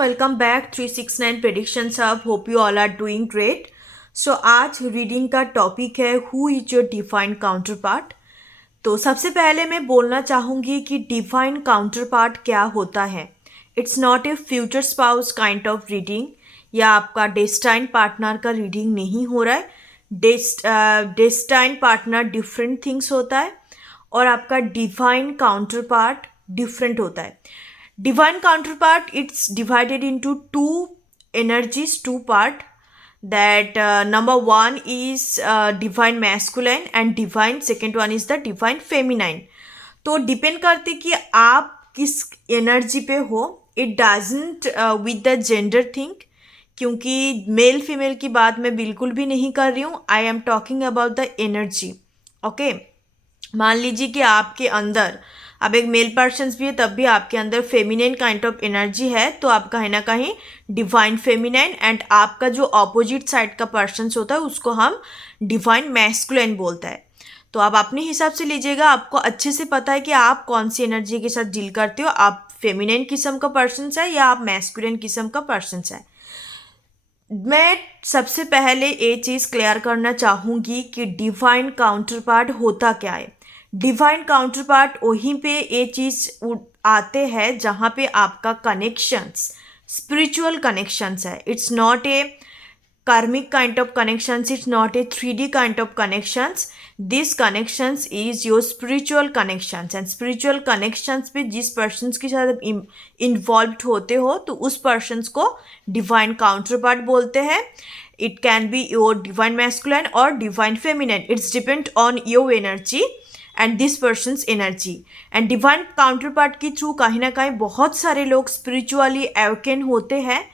welcome back 369 Predictions Hub. Hope you all are doing great. So आज reading का topic है who is your define counter part. तो सबसे पहले मैं बोलना चाहूँगी कि डिफाइन काउंटर पार्ट क्या होता है। It's not a future spouse kind of reading या आपका डेस्टाइन पार्टनर का रीडिंग नहीं हो रहा है। डेस्टाइन पार्टनर डिफरेंट थिंग्स होता है और आपका डिफाइन काउंटर पार्ट डिफरेंट होता है। Divine counterpart, it's divided into two energies, two part. That number one is divine masculine and divine second one is the divine feminine. तो depend करते कि आप किस एनर्जी पे हो। It doesn't with the gender thing, क्योंकि male female की बात मैं बिल्कुल भी नहीं कर रही हूँ। I am talking about the energy. Okay, मान लीजिए कि आपके अंदर अब एक मेल पर्सन भी है, तब भी आपके अंदर फेमिनिन काइंड ऑफ एनर्जी है, तो आप कहीं ना कहीं डिवाइन फेमिनिन। एंड आपका जो ऑपोजिट साइड का पर्सन होता है उसको हम डिवाइन मैस्कुलिन बोलता है। तो आप अपने हिसाब से लीजिएगा, आपको अच्छे से पता है कि आप कौन सी एनर्जी के साथ डील करते हो। आप फेमिनिन किस्म का पर्सन है या आप मैस्कुलिन किस्म का पर्सन है। मैं सबसे पहले ये चीज़ क्लियर करना चाहूँगी कि डिवाइन काउंटर पार्ट होता क्या है। डिवाइन काउंटर पार्ट वहीं पे ये चीज़ आते हैं जहाँ पे आपका कनेक्शंस स्पिरिचुअल कनेक्शंस है। इट्स नॉट ए कार्मिक kind of connections, it's not a 3D kind of connections. This connections is your spiritual connections. And spiritual connections पे जिस पर्सन के साथ इन्वॉल्व होते हो तो उस पर्सन को डिवाइन काउंटर पार्ट बोलते हैं। It can be your divine masculine और divine feminine. It's depend on your energy and this person's energy. And divine counter part के थ्रू कहीं ना कहीं बहुत सारे लोग स्पिरिचुअली अवेकन होते हैं।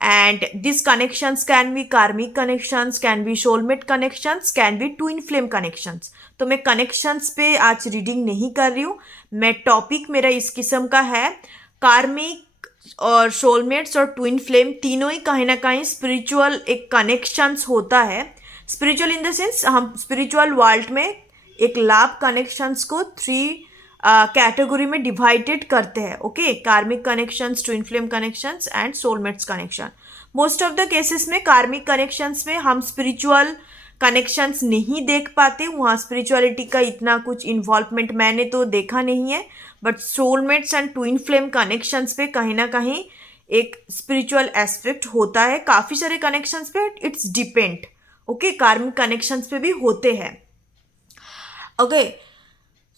And this connections can be karmic connections, can be soulmate connections, can be twin flame connections. तो मैं कनेक्शंस पे आज रीडिंग नहीं कर रही हूँ। मैं टॉपिक मेरा इस किस्म का है, कार्मिक और सोलमेट्स और ट्विन फ्लेम तीनों ही कहीं ना कहीं स्पिरिचुअल एक कनेक्शंस होता है। स्पिरिचुअल इन द सेंस हम स्पिरिचुअल वर्ल्ड में एक लाभ कनेक्शंस को 3 कैटेगरी में डिवाइडेड करते हैं। ओके, कार्मिक connections, twin flame connections and soulmates connection. Most of the cases में कार्मिक कनेक्शंस में हम स्पिरिचुअल कनेक्शंस नहीं देख पाते, वहाँ स्पिरिचुअलिटी का इतना कुछ इन्वॉल्वमेंट मैंने तो देखा नहीं है। But soulmates and twin flame connections पे कहीं ना कहीं एक स्पिरिचुअल एस्पेक्ट होता है। काफ़ी सारे कनेक्शंस पे इट्स डिपेंड। ओके, कार्मिक कनेक्शंस पे भी होते हैं। Okay,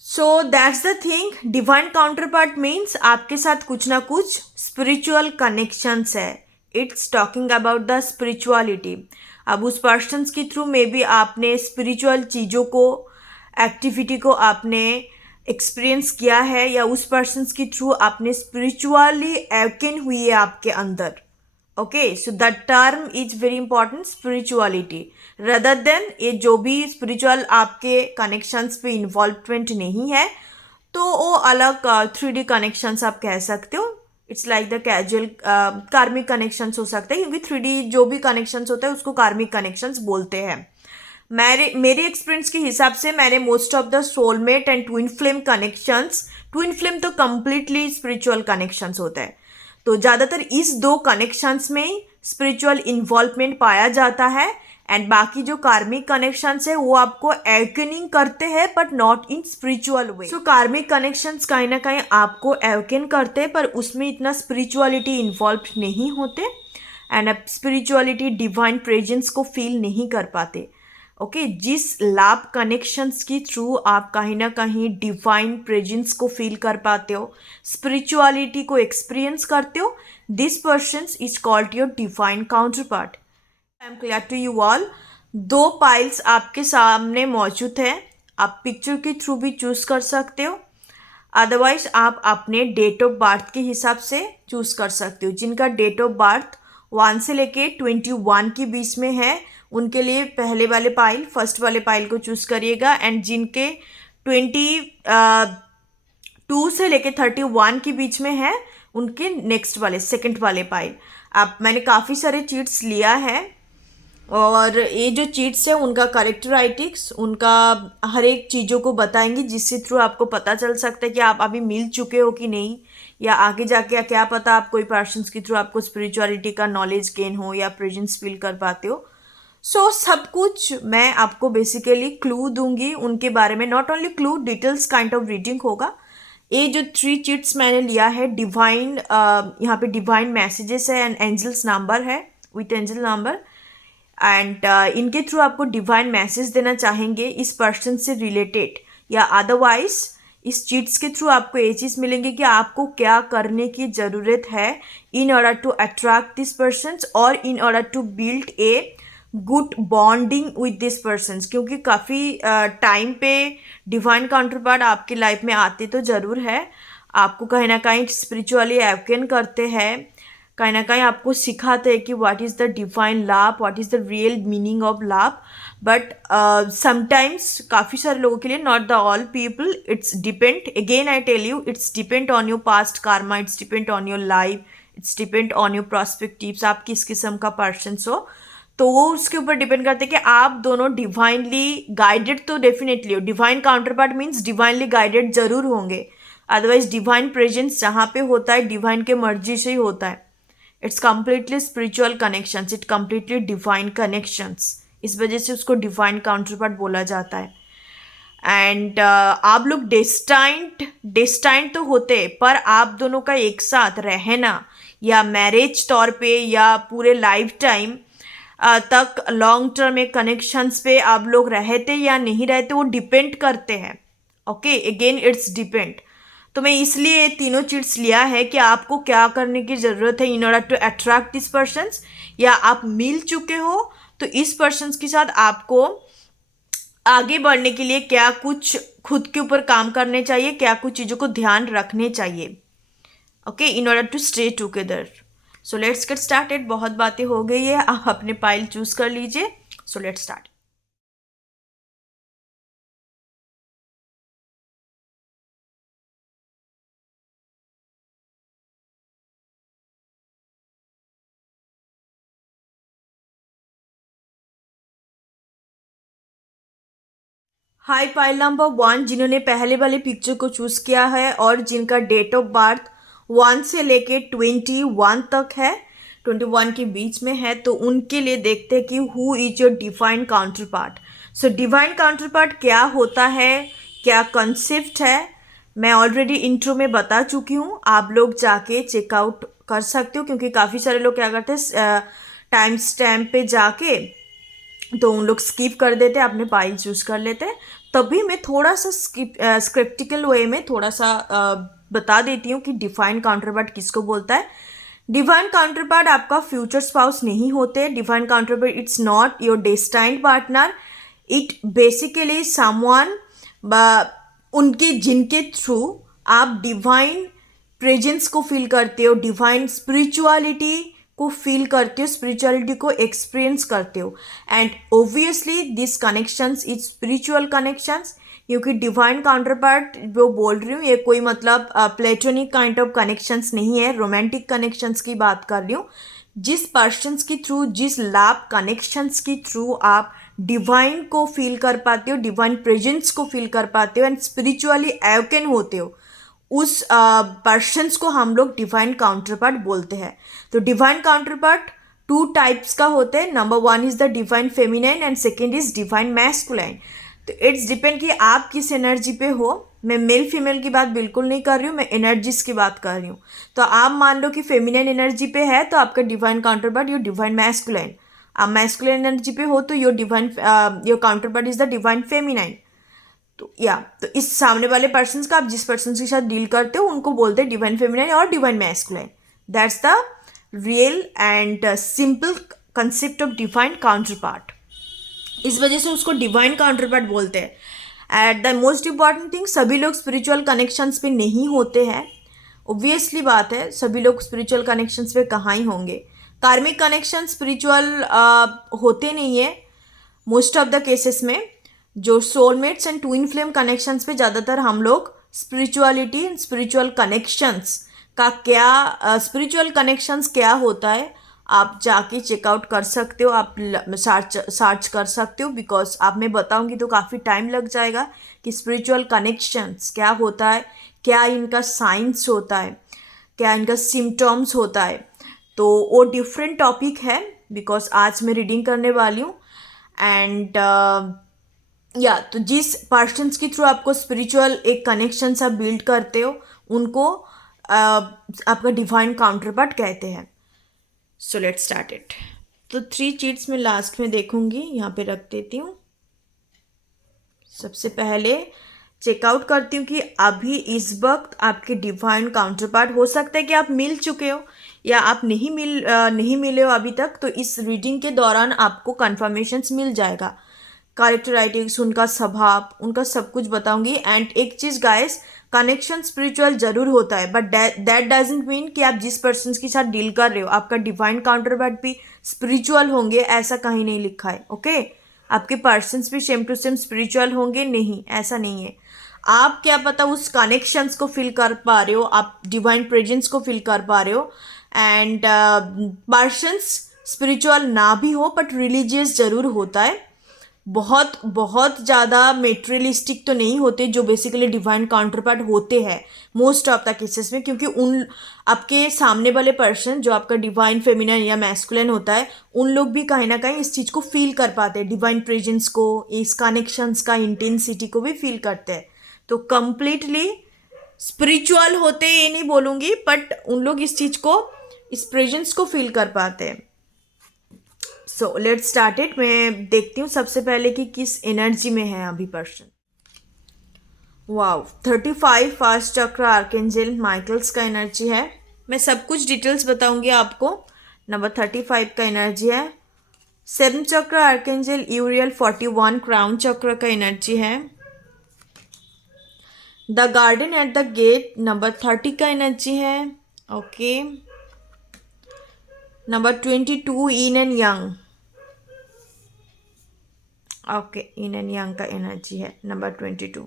so that's the thing. Divine counter part means आपके साथ कुछ ना कुछ स्पिरिचुअल कनेक्शंस है। It's talking about the spirituality. अब उस पर्सन के थ्रू में भी आपने स्पिरिचुअल चीज़ों को, एक्टिविटी को आपने एक्सपीरियंस किया है, या उस पर्सन के थ्रू आपने स्पिरिचुअली अवेकन हुई है आपके अंदर। Okay, so the term is very important, spirituality rather than ये जो भी स्पिरिचुअल आपके कनेक्शंस पे इन्वॉल्वमेंट नहीं है तो वो अलग 3D कनेक्शंस आप कह सकते हो। इट्स लाइक द कैजुअल कार्मिक कनेक्शंस हो सकते हैं, क्योंकि 3D जो भी कनेक्शंस होता है उसको कार्मिक कनेक्शंस बोलते हैं। मेरे एक्सपीरियंस के हिसाब से मैंने most of the soulmate and twin flame connections, twin flame तो कम्प्लीटली स्पिरिचुअल कनेक्शंस होता है, तो ज़्यादातर इस 2 कनेक्शंस में स्पिरिचुअल इन्वॉल्वमेंट पाया जाता है। एंड बाकी जो कार्मिक कनेक्शंस है वो आपको अवेकनिंग करते हैं but not in spiritual way. So karmic connections कहीं ना कहीं आपको अवेकन करते हैं पर उसमें इतना स्पिरिचुअलिटी इन्वॉल्व नहीं होते एंड आप स्पिरिचुअलिटी डिवाइन प्रेजेंस को फील नहीं कर पाते। ओके, जिस लाभ कनेक्शंस के थ्रू आप कहीं ना कहीं डिवाइन प्रेजेंस को फील कर पाते हो, स्पिरिचुअलिटी को एक्सपीरियंस करते हो, this person is called your divine counter part. I am clear to you all. 2 piles आपके सामने मौजूद है, आप पिक्चर के थ्रू भी चूज कर सकते हो, अदरवाइज आप अपने डेट ऑफ बर्थ के हिसाब से चूज कर सकते हो। जिनका डेट ऑफ बर्थ 1 से लेके 21 के बीच में है उनके लिए पहले वाले पाइल, फर्स्ट वाले पाइल को चूज करिएगा। एंड जिनके 22 से लेके 31 के बीच में है उनके नेक्स्ट वाले सेकंड वाले पाइल। आप मैंने काफ़ी सारे चीट्स लिया है और ये जो चीट्स है उनका करेक्टराइटिक्स, उनका हर एक चीज़ों को बताएंगी जिसके थ्रू आपको पता चल सकता है कि आप अभी मिल चुके हो कि नहीं, या आगे जाके क्या पता आप कोई पर्सन्स के थ्रू आपको स्पिरिचुअलिटी का नॉलेज गेन हो या प्रेजेंस फील कर पाते हो। सो सब कुछ मैं आपको बेसिकली क्लू दूंगी उनके बारे में, not only clue, details kind of reading होगा। ये जो 3 चिट्स मैंने लिया है डिवाइन, यहाँ पे डिवाइन मैसेजेस है एंड एंजल्स नंबर है विथ एंजल नंबर, एंड इनके थ्रू आपको डिवाइन मैसेज देना चाहेंगे इस पर्सन से रिलेटेड, या अदरवाइज इस चीट्स के थ्रू आपको ये चीज़ मिलेंगे कि आपको क्या करने की ज़रूरत है in order to attract this person और in order to build a good bonding with this person. क्योंकि काफ़ी टाइम पे डिवाइन काउंटर पार्ट आपकी लाइफ में आते तो ज़रूर है, आपको कहीं ना कहीं स्पिरिचुअली अवेकन करते हैं, कहीं ना कहीं आपको सिखाते हैं कि what is the divine love, what is the real meaning of love. But sometimes काफ़ी सारे लोगों के लिए, not the all people, it's depend, again I tell you, it's depend on your past karma, it's depend on your life, it's depend on your perspectives, आप किस किस्म का person हो, तो वो उसके ऊपर डिपेंड करते हैं कि आप दोनों डिवाइनली गाइडेड तो डेफिनेटली हो। Divine counter part means divinely guided जरूर होंगे, अदरवाइज डिवाइन प्रेजेंस जहाँ पे होता है डिवाइन के मर्जी से ही होता है। It's completely spiritual connections, it completely divine connections, इस वजह से उसको डिवाइन काउंटर पार्ट बोला जाता है। एंड आप लोग डेस्टाइंड तो होते, पर आप दोनों का एक साथ रहना या मैरिज तौर पे या पूरे लाइफ टाइम तक लॉन्ग टर्म में कनेक्शंस पे आप लोग रहते या नहीं रहते वो डिपेंड करते हैं। Okay, again it's depend. तो मैं इसलिए ये तीनों चीट्स लिया है कि आपको क्या करने की ज़रूरत है in order to attract this persons, या आप मिल चुके हो तो इस पर्सन्स के साथ आपको आगे बढ़ने के लिए क्या कुछ खुद के ऊपर काम करने चाहिए, क्या कुछ चीज़ों को ध्यान रखने चाहिए, okay, in order to stay together. So let's get started. बहुत बातें हो गई है, आप अपने पाइल चूज कर लीजिए। So let's start. High pile number 1, जिन्होंने पहले वाले पिक्चर को चूज किया है और जिनका डेट ऑफ बर्थ 1 से लेके 21 तक है, 21 के बीच में है, तो उनके लिए देखते हैं कि who is your divine counter part. So divine counter part क्या होता है, क्या कंसेप्ट है, मैं ऑलरेडी इंट्रो में बता चुकी हूँ, आप लोग जाके चेकआउट कर सकते हो। क्योंकि काफ़ी सारे लोग क्या करते हैं टाइम स्टैम्प पे जाके तो उन लोग स्किप कर देते, अपने पाइल चूज कर लेते। तभी मैं थोड़ा सा स्क्रिप्टिकल वे में थोड़ा सा बता देती हूँ कि डिवाइन काउंटर पार्ट किसको बोलता है। डिवाइन काउंटर पार्ट आपका फ्यूचर स्पाउस नहीं होते। Divine counter part it's not your destined partner, it basically someone उनके जिनके थ्रू आप डिवाइन प्रेजेंस को फील करते हो, डिवाइन स्पिरिचुअलिटी को फील करते हो, स्पिरिचुअलिटी को एक्सपीरियंस करते हो। And obviously this connections is spiritual connections, क्योंकि डिवाइन काउंटर पार्ट जो बोल रही हूँ ये कोई मतलब प्लेटोनिक काइंड ऑफ कनेक्शंस नहीं है, रोमांटिक कनेक्शंस की बात कर रही हूँ। जिस पर्सन्स के थ्रू, जिस लव कनेक्शंस के थ्रू आप डिवाइन को फील कर पाते हो, डिवाइन प्रेजेंस को फील कर पाते हो एंड स्पिरिचुअली अवेकन होते हो, उस पर्सन्स को हम लोग डिवाइन काउंटर पार्ट बोलते हैं। तो डिवाइन काउंटर पार्ट 2 टाइप्स का होते हैं। Number 1 is the divine feminine and second is divine masculine. तो इट्स डिपेंड कि आप किस एनर्जी पे हो। मैं मेल फीमेल की बात बिल्कुल नहीं कर रही हूँ, मैं एनर्जीज की बात कर रही हूँ। तो आप मान लो कि फेमिनाइन एनर्जी पे है तो आपका divine counter part your divine masculine, आप मैस्कुलाइन एनर्जी पे हो तो your counter part is the divine feminine. तो इस सामने वाले पर्सन का आप जिस पर्सन के साथ डील करते हो उनको बोलते हैं डिवाइन फेमिनाइन और divine masculine. That's the real and simple concept of divine counter part. इस वजह से उसको डिवाइन काउंटर पार्ट बोलते हैं। At the most important thing, सभी लोग स्पिरिचुअल कनेक्शंस पे नहीं होते हैं। ऑब्वियसली बात है, सभी लोग स्पिरिचुअल कनेक्शंस पे कहाँ ही होंगे। कार्मिक कनेक्शन स्पिरिचुअल होते नहीं है मोस्ट ऑफ द केसेस में। जो soulmates and twin flame connections पे ज़्यादातर हम लोग स्पिरिचुअलिटी एंड स्पिरिचुअल कनेक्शंस का क्या स्पिरिचुअल कनेक्शंस क्या होता है आप जाके चेकआउट कर सकते हो, आप सर्च कर सकते हो। बिकॉज आप मैं बताऊंगी तो काफ़ी टाइम लग जाएगा कि स्पिरिचुअल कनेक्शंस क्या होता है, क्या इनका साइंस होता है। क्या इनका सिम्टम्स होता है, तो वो डिफरेंट टॉपिक है बिकॉज आज मैं रीडिंग करने वाली हूँ। एंड या तो जिस पर्सन्स के थ्रू आपको स्पिरिचुअल एक कनेक्शन सा बिल्ड करते हो उनको आपका डिवाइन काउंटर पार्ट कहते हैं। So let's start it. तो 3 चीट्स मैं लास्ट में देखूंगी, यहाँ पे रख देती हूँ। सबसे पहले चेकआउट करती हूँ कि अभी इस वक्त आपके डिवाइन काउंटर पार्ट, हो सकता है कि आप मिल चुके हो या आप नहीं मिले हो अभी तक, तो इस रीडिंग के दौरान आपको कन्फर्मेशंस मिल जाएगा। कैरेक्टराइटिक्स, उनका स्वभाव, उनका सब कुछ बताऊंगी। एंड एक चीज़ गाइस, कनेक्शन स्पिरिचुअल जरूर होता है, बट दैट डजंट मीन कि आप जिस पर्सन के साथ डील कर रहे हो आपका डिवाइन काउंटर पार्ट भी स्पिरिचुअल होंगे, ऐसा कहीं नहीं लिखा है। ओके, आपके पर्सन्स भी सेम टू सेम स्पिरिचुअल होंगे, नहीं, ऐसा नहीं है। आप क्या पता उस कनेक्शंस को फील कर पा रहे हो, आप डिवाइन प्रेजेंस को फील कर पा रहे हो। एंड पर्सन्स स्पिरिचुअल ना भी हो बट रिलीजियस जरूर होता है। बहुत बहुत ज़्यादा मेटेरियलिस्टिक तो नहीं होते जो बेसिकली डिवाइन काउंटर पार्ट होते हैं मोस्ट ऑफ द केसेस में, क्योंकि उन आपके सामने वाले पर्सन जो आपका डिवाइन फेमिनाइन या मैस्कुलिन होता है, उन लोग भी कहीं ना कहीं इस चीज़ को फील कर पाते हैं, डिवाइन प्रेजेंस को, इस कनेक्शंस का इंटेंसिटी को भी फील करते हैं। तो कंप्लीटली स्पिरिचुअल होते ये नहीं बोलूँगी, बट उन लोग इस चीज़ को, इस प्रेजेंस को फील कर पाते हैं। So let's start it. मैं देखती हूँ सबसे पहले कि किस एनर्जी में है अभी पर्सन। वाओ, 35 फर्स्ट चक्र आर्कएंजल माइकल्स का एनर्जी है। मैं सब कुछ डिटेल्स बताऊंगी आपको। नंबर 35 का एनर्जी है। 7 चक्र आर्कएंजल यूरियल 41 क्राउन चक्र का एनर्जी है। The garden at the gate number 30 का एनर्जी है। Okay, number 22 yin and yang. Okay, yin and yang का एनर्जी है नंबर 22।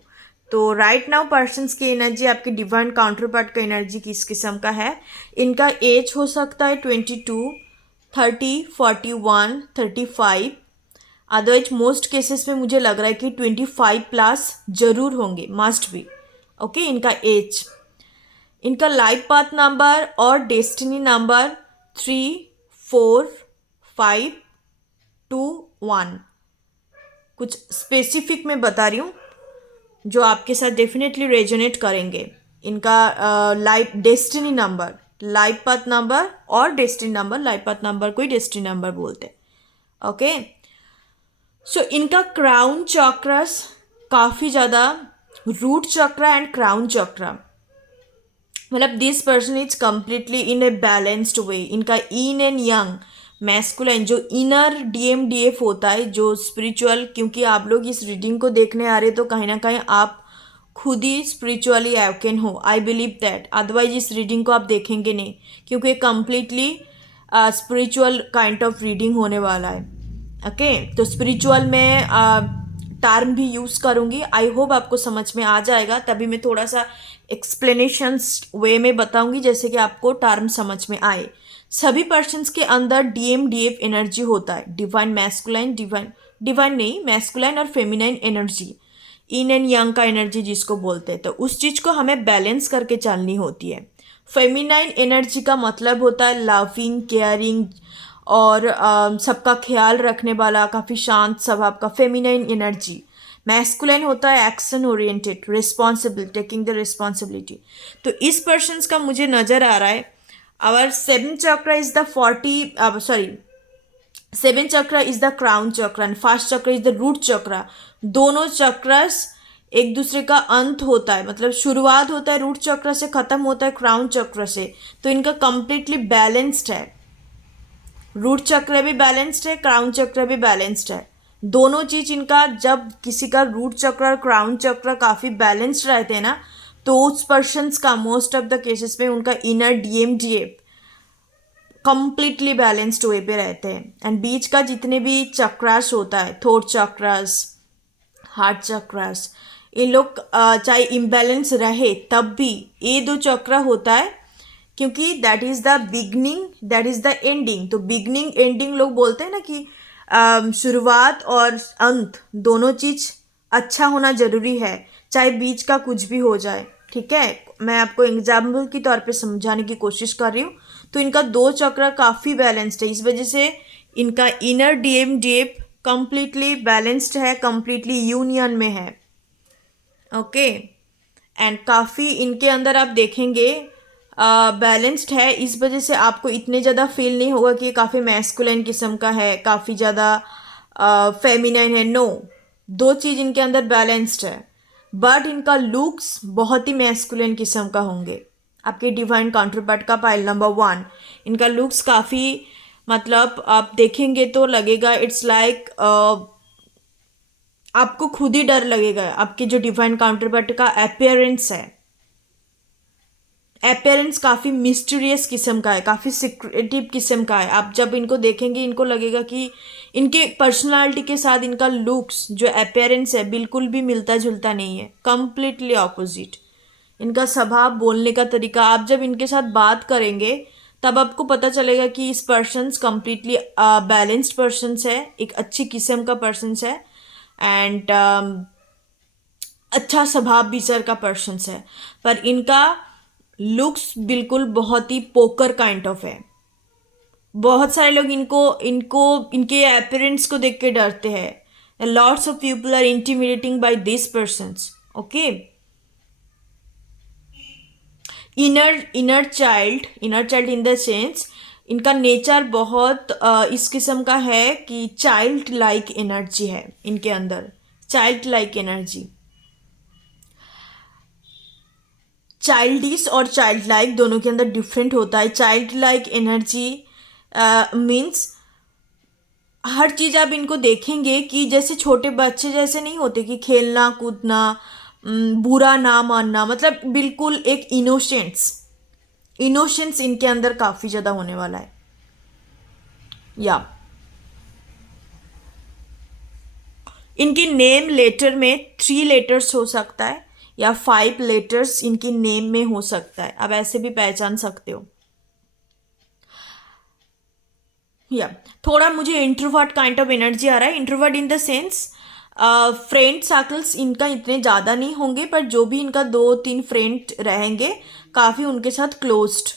तो राइट नाउ पर्सन्स की एनर्जी, आपके डिवाइन काउंटर पार्ट का एनर्जी किस किस्म का है। इनका एज हो सकता है 22, 30, 41, 35। अदरवाइज मोस्ट केसेस में मुझे लग रहा है कि 25 प्लस जरूर होंगे, मस्ट बी। ओके, इनका एज, इनका लाइफ पाथ नंबर और डेस्टिनी नंबर 3, 4, 5, 2, 1। कुछ स्पेसिफिक मैं बता रही हूँ जो आपके साथ डेफिनेटली रेजोनेट करेंगे। इनका life destiny number, life path number और destiny number, life path number को ही डेस्टिनी नंबर बोलते हैं। ओके, सो इनका क्राउन चक्रस काफ़ी ज़्यादा, रूट चक्र एंड क्राउन चक्र, मतलब this person is completely in a balanced way. इनका इन एंड यंग मैस्कुलाइन, जो इनर DMDF होता है, जो स्पिरिचुअल, क्योंकि आप लोग इस रीडिंग को देखने आ रहे तो कहीं ना कहीं आप खुद ही स्पिरिचुअली अवेकन हो, आई बिलीव दैट। अदरवाइज इस रीडिंग को आप देखेंगे नहीं, क्योंकि completely spiritual kind of reading होने वाला है। ओके, तो स्पिरिचुअल में टर्म भी यूज़ करूँगी, आई होप आपको समझ में आ जाएगा। तभी मैं थोड़ा सा एक्सप्लेनेशंस वे में बताऊँगी जैसे कि आपको टर्म समझ में आए। सभी पर्सन्स के अंदर DMDF एनर्जी होता है, डिवाइन मैस्कुलाइन, डिवाइन नहीं, मैस्कुलाइन और feminine energy, in and yang का एनर्जी जिसको बोलते हैं। तो उस चीज़ को हमें बैलेंस करके चलनी होती है। फेमिनाइन एनर्जी का मतलब होता है लविंग, केयरिंग और सबका ख्याल रखने वाला, काफ़ी शांत स्वभाव का फेमिनाइन एनर्जी। मैस्कुलाइन होता है action oriented, responsible, taking the responsibility. तो इस पर्सन्स का मुझे नज़र आ रहा है our 7th chakra is the 7th chakra is the crown chakra and first chakra is the root chakra। दोनों चक्रस एक दूसरे का अंत होता है, मतलब शुरुआत होता है रूट चक्र से, खत्म होता है क्राउन चक्र से। तो इनका कंप्लीटली बैलेंस्ड है, रूट चक्र भी बैलेंस्ड है, क्राउन चक्र भी बैलेंस्ड है। दोनों चीज इनका, जब किसी का रूट चक्र और क्राउन चक्र काफ़ी बैलेंस्ड रहते हैं ना, तो उस पर्सन्स का मोस्ट ऑफ द केसेस में उनका inner DMDF completely balanced way पे रहते हैं। एंड बीच का जितने भी चक्रास होता है, थॉट चक्रास, हार्ट चक्रास, इन लोग चाहे इम्बैलेंस रहे तब भी ये 2 चक्र होता है, क्योंकि that is the beginning, that is the ending. तो बिगनिंग एंडिंग लोग बोलते हैं ना कि शुरुआत और अंत दोनों चीज़ अच्छा होना ज़रूरी है, चाहे बीच का कुछ भी हो जाए, ठीक है। मैं आपको एग्जाम्पल के तौर पे समझाने की कोशिश कर रही हूँ। तो इनका 2 चक्र काफ़ी बैलेंस्ड है, इस वजह से इनका inner DM deep completely balanced है, कंप्लीटली यूनियन में है। ओके, एंड काफ़ी इनके अंदर आप देखेंगे बैलेंस्ड है, इस वजह से आपको इतने ज़्यादा फील नहीं होगा कि ये काफ़ी मैस्कुलिन किस्म का है, काफ़ी ज़्यादा फेमिनाइन है। नो, 2 चीज़ इनके अंदर बैलेंस्ड है, बट इनका लुक्स बहुत ही मैस्कुलिन किस्म का होंगे। आपके डिवाइन काउंटर पार्ट का पाइल नंबर 1, इनका लुक्स काफ़ी, मतलब आप देखेंगे तो लगेगा इट्स लाइक आपको खुद ही डर लगेगा। आपके जो डिवाइन काउंटर पार्ट का अपियरेंस है, अपेरेंस काफ़ी मिस्टीरियस किस्म का है, काफ़ी सिक्रेटिव किस्म का है। आप जब इनको देखेंगे इनको लगेगा कि इनके पर्सनालिटी के साथ इनका लुक्स जो अपेरेंस है बिल्कुल भी मिलता जुलता नहीं है, कंप्लीटली ऑपोजिट। इनका स्वभाव, बोलने का तरीका, आप जब इनके साथ बात करेंगे तब आपको पता चलेगा कि इस पर्सन्स कंप्लीटली बैलेंस्ड पर्सन्स है, एक अच्छी किस्म का पर्सन्स है, एंड अच्छा स्वभाव विचार का पर्सन्स है। पर इनका लुक्स बिल्कुल बहुत ही पोकर काइंड ऑफ है। बहुत सारे लोग इनको इनको इनके अपीयरेंस को देख के डरते हैं। Lots of people are intimidating by this persons. Okay, inner child in the sense इनका नेचर बहुत इस किस्म का है कि चाइल्ड लाइक एनर्जी है इनके अंदर, चाइल्ड लाइक एनर्जी। चाइल्डिश और चाइल्ड लाइक दोनों के अंदर डिफरेंट होता है। चाइल्ड लाइक एनर्जी मीन्स हर चीज़ आप इनको देखेंगे कि जैसे छोटे बच्चे जैसे नहीं होते कि खेलना कूदना, बुरा ना मानना, मतलब बिल्कुल एक इनोसेंस इनके अंदर काफ़ी ज़्यादा होने वाला है। या इनकी नेम लेटर में 3 लेटर्स हो सकता है या 5 लेटर्स इनकी नेम में हो सकता है, आप ऐसे भी पहचान सकते हो। या थोड़ा मुझे इंट्रोवर्ट काइंड ऑफ एनर्जी आ रहा है। Introvert in the sense friend circles इनका इतने ज़्यादा नहीं होंगे, पर जो भी इनका 2-3 फ्रेंड रहेंगे काफ़ी उनके साथ क्लोज्ड,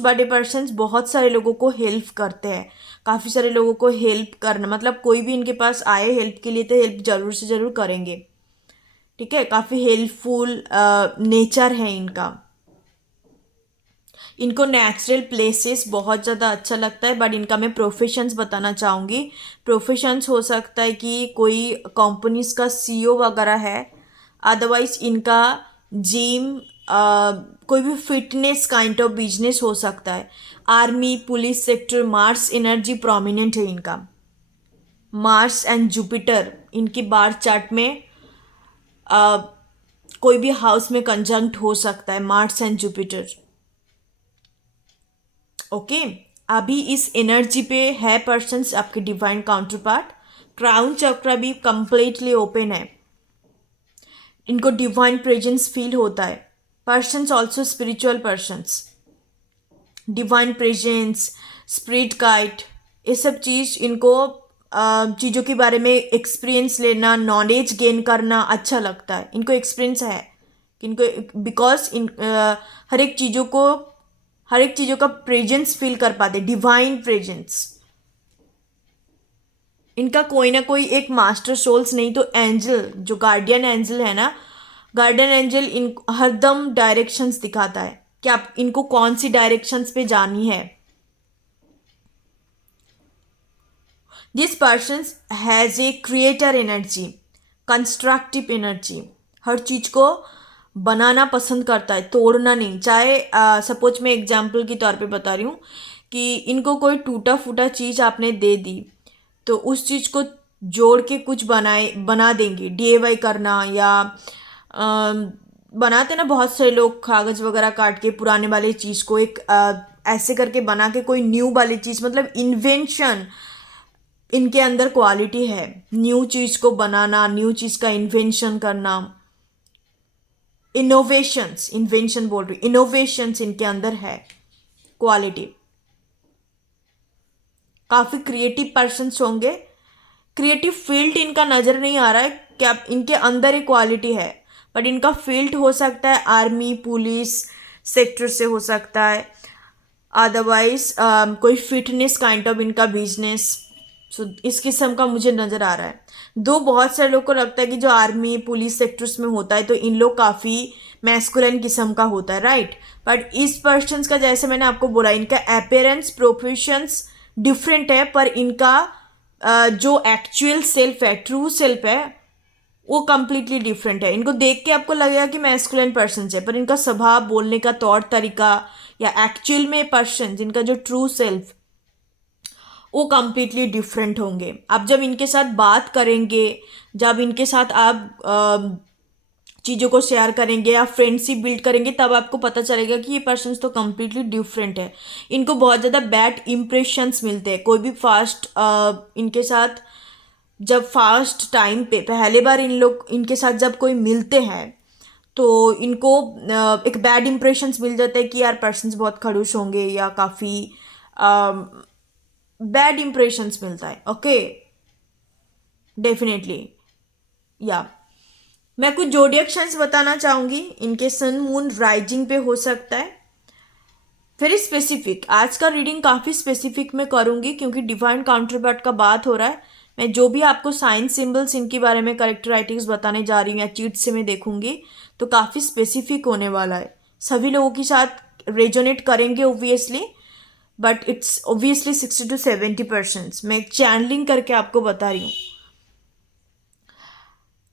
बट ये पर्सन्स बहुत सारे लोगों को हेल्प करते हैं। काफ़ी सारे लोगों को हेल्प करना, मतलब कोई भी इनके पास आए हेल्प के लिए तो हेल्प ज़रूर से ज़रूर करेंगे। ठीक है, काफ़ी हेल्पफुल नेचर है इनका। इनको नेचुरल प्लेसेस बहुत ज़्यादा अच्छा लगता है, बट इनका मैं प्रोफेशंस बताना चाहूँगी। प्रोफेशंस हो सकता है कि कोई कंपनीज का सीईओ वगैरह है, अदरवाइज इनका जिम, कोई भी फिटनेस काइंड ऑफ बिजनेस हो सकता है। Army, police sector, Mars energy prominent है इनका। मार्स एंड जुपिटर इनकी बार चार्ट में कोई भी हाउस में कंजंक्ट हो सकता है, मार्स एंड जुपिटर। ओके, अभी इस एनर्जी पे है पर्सन्स आपके डिवाइन काउंटर पार्ट। क्राउन चक्र भी कंप्लीटली ओपन है, इनको डिवाइन प्रेजेंस फील होता है। Persons also spiritual persons, divine presence, spirit guide, ये सब चीज़ इनको चीज़ों के बारे में एक्सपीरियंस लेना, नॉलेज गेन करना अच्छा लगता है। इनको एक्सपीरियंस है इनको, बिकॉज हर एक चीज़ों का प्रेजेंस फील कर पाते, डिवाइन प्रेजेंस। इनका कोई ना कोई एक मास्टर सोल्स, नहीं तो एंजल, जो गार्डियन एंजल है ना, गार्डियन एंजल इन हरदम डायरेक्शंस दिखाता है कि आप इनको कौन सी डायरेक्शंस पे जानी है। This person has a creator energy, constructive energy, हर चीज़ को बनाना पसंद करता है, तोड़ना नहीं। चाहे सपोज मैं एग्जाम्पल के तौर पे बता रही हूँ कि इनको कोई टूटा फूटा चीज़ आपने दे दी तो उस चीज़ को जोड़ के कुछ बना देंगे। डीआईवाई करना, या बनाते ना बहुत सारे लोग, कागज़ वगैरह काट के पुराने वाले चीज़ को एक ऐसे करके बना के कोई न्यू वाली चीज़, मतलब इन्वेंशन इनके अंदर क्वालिटी है। न्यू चीज़ को बनाना, न्यू चीज़ का इन्वेंशन करना, इन्वेंशन बोल रही, इनोवेशंस इनके अंदर है क्वालिटी। काफ़ी क्रिएटिव पर्सन्स होंगे। क्रिएटिव फील्ड इनका नज़र नहीं आ रहा है, क्या इनके अंदर एक क्वालिटी है, बट इनका फील्ड हो सकता है आर्मी पुलिस सेक्टर से हो सकता है, अदरवाइज कोई फिटनेस काइंड ऑफ इनका बिजनेस। सो इस किस्म का मुझे नज़र आ रहा है। दो बहुत सारे लोग को लगता है कि जो आर्मी पुलिस सेक्टर्स में होता है तो इन लोग काफ़ी मैस्कुलिन किस्म का होता है, राइट। बट इस पर्सन्स का जैसे मैंने आपको बोला इनका अपेरेंस प्रोफेशंस डिफरेंट है, पर इनका जो एक्चुअल सेल्फ है ट्रू सेल्फ है वो कम्प्लीटली डिफरेंट है। इनको देख के आपको लगेगा कि मैस्कुलिन पर्सन है, पर इनका स्वभाव बोलने का तौर तरीका या एक्चुअल में पर्सन जिनका जो ट्रू सेल्फ वो कम्प्लीटली डिफरेंट होंगे। आप जब इनके साथ बात करेंगे, जब इनके साथ आप चीज़ों को शेयर करेंगे या फ्रेंडशिप बिल्ड करेंगे, तब आपको पता चलेगा कि ये पर्सन्स तो कम्प्लीटली डिफरेंट है। इनको बहुत ज़्यादा बैड इम्प्रेशंस मिलते हैं। कोई भी फास्ट इनके साथ जब फास्ट टाइम पे पहले बार इनके साथ जब कोई मिलते हैं तो इनको एक बैड इम्प्रेशंस मिल जाता है कि यार पर्सन्स बहुत खड़ूस होंगे या काफ़ी बैड इम्प्रेशंस मिलता है। ओके, डेफिनेटली या मैं कुछ जोडियक साइंस बताना चाहूँगी। इनके सन मून राइजिंग पे हो सकता है। वेरी स्पेसिफिक, आज का रीडिंग काफ़ी स्पेसिफिक मैं करूँगी क्योंकि डिवाइन काउंटर पार्ट का बात हो रहा है। मैं जो भी आपको साइन सिंबल्स इनके बारे में करेक्ट राइटिंग्स बताने जा रही हूँ या चीट से मैं देखूंगी तो काफ़ी स्पेसिफिक होने वाला है। सभी लोगों के साथ रेजोनेट करेंगे obviously, but it's obviously 60 to 70%। मैं चैनलिंग करके आपको बता रही हूँ।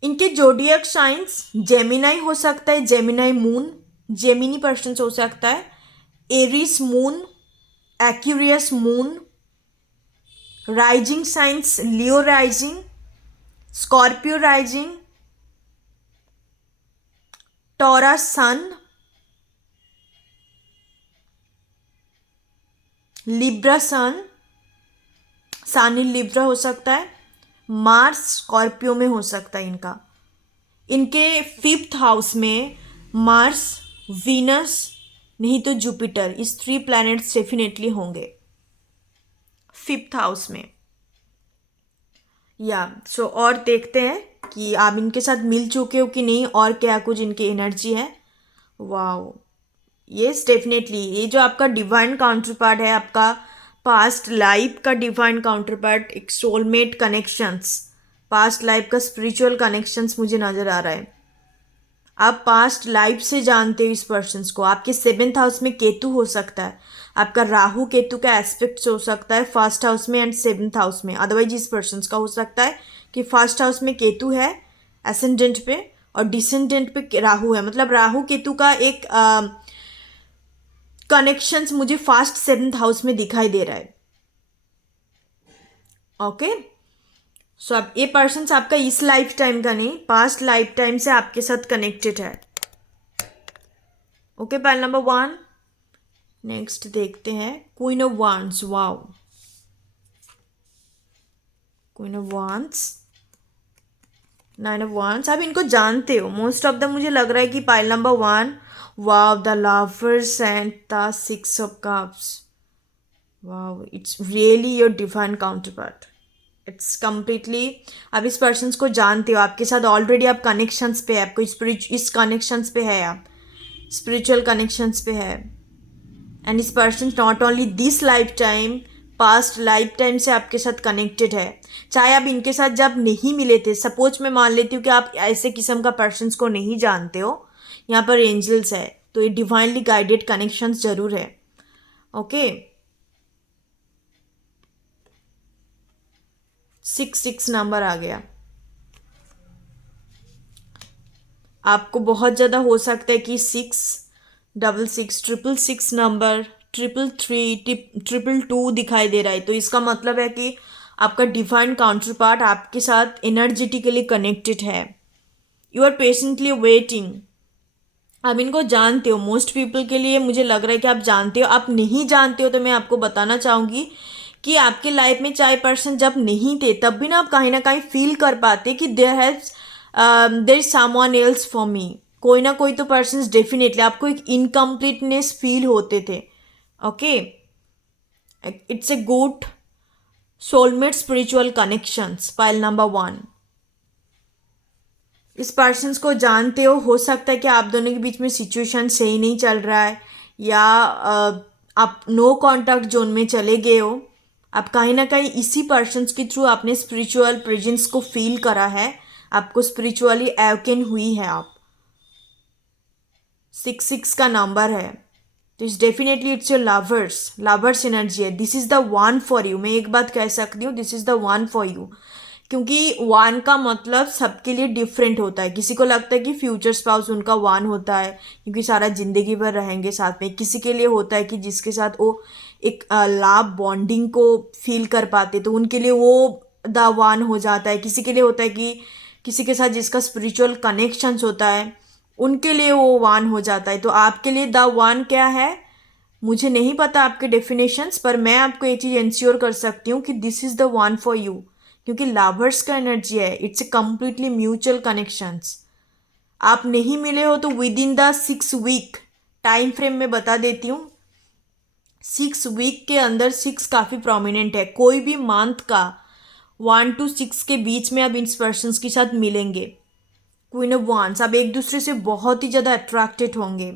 इनके जोडियक साइंस जेमिनाई हो सकता है, जेमिनाई मून, जेमिनी पर्सन हो सकता है, Aries moon, Aquarius moon, rising signs Leo rising, Scorpio rising, Taurus sun, Libra sun, sun in Libra हो सकता है, मार्स स्कॉर्पियो में हो सकता है इनका। इनके 5th हाउस में मार्स, वीनस नहीं तो जुपिटर, इस 3 प्लैनेट्स डेफिनेटली होंगे 5th हाउस में। या सो और देखते हैं कि आप इनके साथ मिल चुके हो कि नहीं और क्या कुछ इनकी एनर्जी है। वाओ, यस डेफिनेटली ये जो आपका डिवाइन काउंटर पार्ट है, आपका पास्ट लाइफ का डिवाइन काउंटर पार्ट, एक सोलमेट कनेक्शंस, पास्ट लाइफ का स्पिरिचुअल कनेक्शंस मुझे नज़र आ रहा है। आप पास्ट लाइफ से जानते हो इस पर्सन को। आपके 7th हाउस में केतु हो सकता है, आपका राहु केतु का एस्पेक्ट हो सकता है 1st हाउस में एंड 7th हाउस में। अदरवाइज इस पर्सन का हो सकता है कि 1st हाउस में केतु है एसेंडेंट पे और डिसेंडेंट पे राहु है। मतलब राहु केतु का एक कनेक्शंस मुझे 1st 7th हाउस में दिखाई दे रहा है। ओके, सो अब ये पर्सन आपका इस लाइफ टाइम का नहीं, पास्ट लाइफ टाइम से आपके साथ कनेक्टेड है। Okay, pile number 1। नेक्स्ट देखते हैं queen of wands. Wow, queen of wands, 9 of wands. आप इनको जानते हो मोस्ट ऑफ द, मुझे लग रहा है कि pile number 1। Wow, the lovers and the 6 of cups. Wow, it's really your divine counter part. It's completely, आप इस पर्सन को जानते हो, आपके साथ ऑलरेडी आप कनेक्शंस पे है, आपको इस कनेक्शंस पे है, आप स्पिरिचुअल कनेक्शंस पे है। एंड इस person not only this life time, past life time से आपके साथ कनेक्टेड है। चाहे आप इनके साथ जब नहीं मिले थे, सपोज मैं मान लेती हूँ कि आप ऐसे किस्म का पर्सन को नहीं जानते हो, यहाँ पर एंजल्स है तो ये डिवाइनली गाइडेड कनेक्शंस जरूर है। ओके, 6 नंबर आ गया। आपको बहुत ज़्यादा हो सकता है कि 6, 66, 666 नंबर, 333, 222 दिखाई दे रहा है। तो इसका मतलब है कि आपका डिवाइन काउंटर पार्ट आपके साथ एनर्जेटिकली कनेक्टेड है। You are patiently waiting. आप इनको जानते हो। मोस्ट पीपल के लिए मुझे लग रहा है कि आप जानते हो। आप नहीं जानते हो तो मैं आपको बताना चाहूँगी कि आपके लाइफ में चाहे पर्सन जब नहीं थे तब भी ना कहीं फील कर पाते कि there is someone else for me. कोई ना कोई तो पर्सन डेफिनेटली आपको एक इनकम्प्लीटनेस फील होते थे। Okay, it's a good soulmate spiritual connections, pile number 1। इस पर्सन को जानते हो सकता है कि आप दोनों के बीच में सिचुएशन सही नहीं चल रहा है, या आप नो कॉन्टैक्ट जोन में चले गए हो। आप कहीं ना कहीं इसी पर्सन के थ्रू आपने स्पिरिचुअल प्रेजेंस को फील करा है, आपको स्पिरिचुअली अवेकन हुई है आप। 6 का नंबर है, तो it's definitely it's your lover's energy है। This is the one for you. मैं एक बात कह सकती हूँ, this is the one for you, क्योंकि वन का मतलब सबके लिए डिफरेंट होता है। किसी को लगता है कि फ्यूचर स्पाउस उनका वन होता है क्योंकि सारा जिंदगी भर रहेंगे साथ में। किसी के लिए होता है कि जिसके साथ वो एक लव बॉन्डिंग को फील कर पाते, तो उनके लिए वो द वन हो जाता है। किसी के लिए होता है कि किसी के साथ जिसका स्पिरिचुअल कनेक्शंस होता है, उनके लिए वो वन हो जाता है। तो आपके लिए द वन क्या है, मुझे नहीं पता आपके डेफिनेशंस, पर मैं आपको ये चीज़ इंश्योर कर सकती हूँ कि this is the one for you, क्योंकि लवर्स का एनर्जी है। It's a completely mutual connections. आप नहीं मिले हो तो within the 6 week time frame में बता देती हूँ, 6 वीक के अंदर 6 काफ़ी प्रोमिनेंट है। कोई भी मंथ का 1 to 6 के बीच में आप इन पर्सन के साथ मिलेंगे। क्वीन ऑफ वांड्स, आप एक दूसरे से बहुत ही ज़्यादा अट्रैक्टेड होंगे।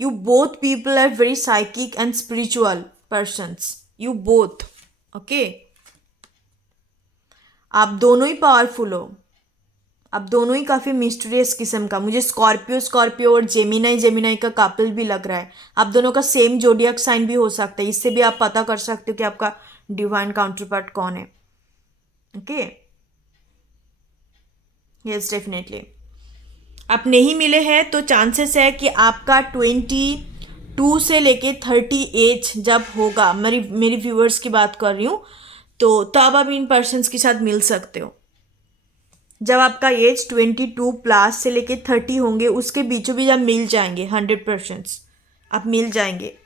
You both people are very psychic and spiritual persons, you both. Okay, आप दोनों ही पावरफुल हो, आप दोनों ही काफ़ी मिस्टीरियस किस्म का। मुझे स्कॉर्पियो और जेमिनाई का कपल भी लग रहा है। आप दोनों का सेम जोडियक साइन भी हो सकता है। इससे भी आप पता कर सकते हो कि आपका डिवाइन काउंटर पार्ट कौन है। Okay, yes definitely. आप नहीं मिले हैं तो चांसेस है कि आपका 22 से लेके 30 एज जब होगा, मेरी व्यूअर्स की बात कर रही हूँ, तो तब आप इन पर्सन्स के साथ मिल सकते हो। जब आपका एज 22+ से लेके 30 होंगे, उसके बीचों बीच आप मिल जाएंगे। 100% आप मिल जाएंगे।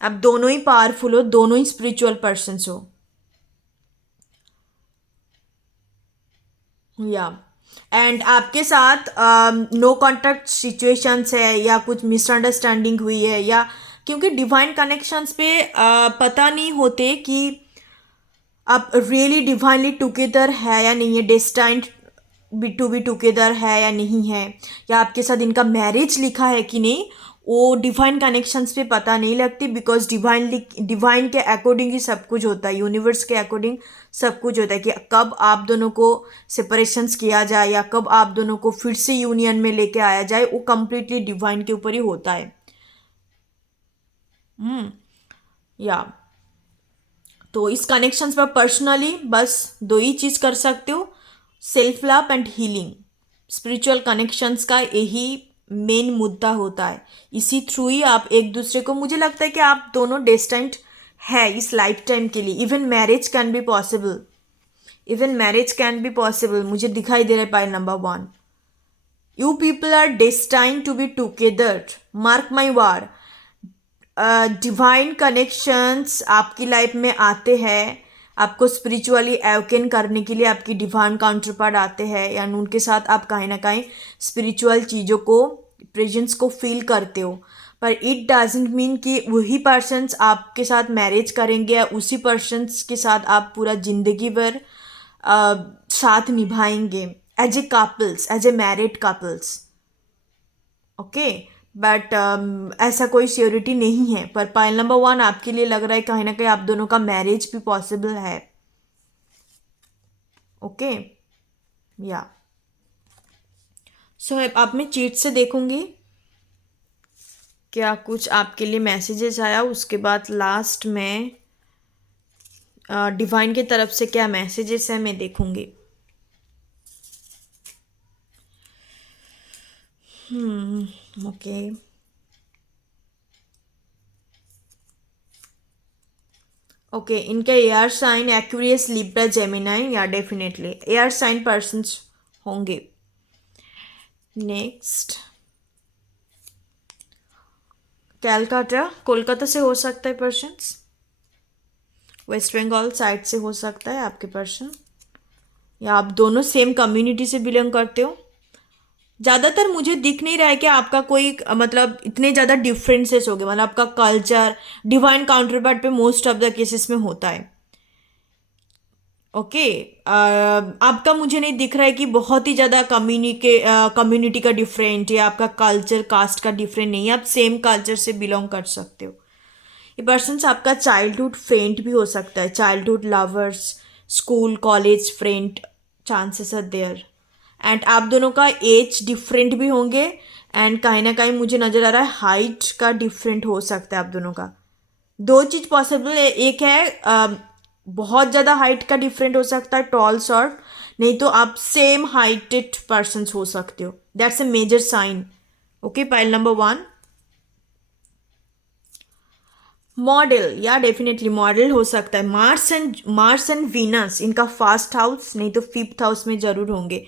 आप दोनों ही पावरफुल हो, दोनों ही स्पिरिचुअल पर्सन्स हो। या एंड आपके साथ नो कॉन्टैक्ट सिचुएशंस है, या कुछ मिसअंडरस्टैंडिंग हुई है, या क्योंकि डिवाइन कनेक्शंस पे पता नहीं होते कि आप रियली डिवाइनली टुगेदर है या नहीं है, डेस्टाइंड टू बी टुगेदर है या नहीं है, या आपके साथ इनका मैरिज लिखा है कि नहीं, वो डिवाइन कनेक्शंस पे पता नहीं लगती। बिकॉज डिवाइन के अकॉर्डिंग ही सब कुछ होता है, यूनिवर्स के अकॉर्डिंग सब कुछ होता है कि कब आप दोनों को सेपरेशंस किया जाए या कब आप दोनों को फिर से यूनियन में लेके आया जाए, वो कंप्लीटली डिवाइन के ऊपर ही होता है। या तो इस कनेक्शंस पर पर्सनली बस 2 ही चीज़ कर सकते हो, self love and healing. Spiritual connections का यही मेन मुद्दा होता है। इसी थ्रू ही आप एक दूसरे को, मुझे लगता है कि आप दोनों डेस्टिन्ड है इस लाइफ टाइम के लिए। Even marriage can be possible, मुझे दिखाई दे रहा है pile number 1। You people are destined to be together, mark my word. Divine connections आपकी लाइफ में आते हैं, आपको स्पिरिचुअली अवेकन करने के लिए आपकी डिवाइन काउंटर पार्ट आते हैं, यानी उनके साथ आप कहीं ना कहीं स्पिरिचुअल चीज़ों को, प्रेजेंस को फील करते हो। पर इट डजेंट मीन कि वही पर्सन्स आपके साथ मैरिज करेंगे या उसी पर्सन्स के साथ आप पूरा जिंदगी भर साथ निभाएंगे as a couples, as a married couples. Okay, but ऐसा कोई श्योरिटी नहीं है। पर पाइल नंबर 1 आपके लिए लग रहा है कहीं ना कहीं आप दोनों का मैरिज भी पॉसिबल है। ओके, या सो अब मैं चीट से देखूंगी क्या कुछ आपके लिए मैसेजेस आया, उसके बाद लास्ट में डिवाइन की तरफ से क्या मैसेजेस है मैं देखूंगी। ओके, ओके, इनका air sign Aquarius, Libra, Gemini, या डेफिनेटली एयर साइन पर्सन्स होंगे। नेक्स्ट, कैलकाटा, कोलकाता से हो सकता है पर्सन्स, वेस्ट बंगाल साइड से हो सकता है आपके पर्सन, या आप दोनों सेम कम्युनिटी से बिलोंग करते हो। ज़्यादातर मुझे दिख नहीं रहा है कि आपका कोई मतलब इतने ज़्यादा डिफरेंसेस हो गए, मतलब आपका कल्चर डिवाइन काउंटर पार्ट पे मोस्ट ऑफ द केसेस में होता है। ओके। आपका मुझे नहीं दिख रहा है कि बहुत ही ज़्यादा कम्युनिटी का डिफरेंट या आपका कल्चर कास्ट का डिफरेंट नहीं है, आप सेम कल्चर से बिलोंग कर सकते हो। ये पर्सन आपका चाइल्डहुड फ्रेंड भी हो सकता है, childhood lovers, school college friend, chances are there. And आप दोनों का एज डिफरेंट भी होंगे, एंड कहीं ना कहीं मुझे नज़र आ रहा है हाइट का डिफरेंट हो सकता है आप दोनों का। दो चीज़ पॉसिबल है, एक है बहुत ज़्यादा हाइट का डिफरेंट हो सकता है, टॉल शॉर्ट, नहीं तो आप सेम हाइटेड पर्सन हो सकते हो। That's a major sign. Okay, pile number 1। Model, या डेफिनेटली मॉडल हो सकता है। मार्स एंड वीनस इनका फर्स्ट हाउस नहीं तो फिफ्थ हाउस में जरूर होंगे।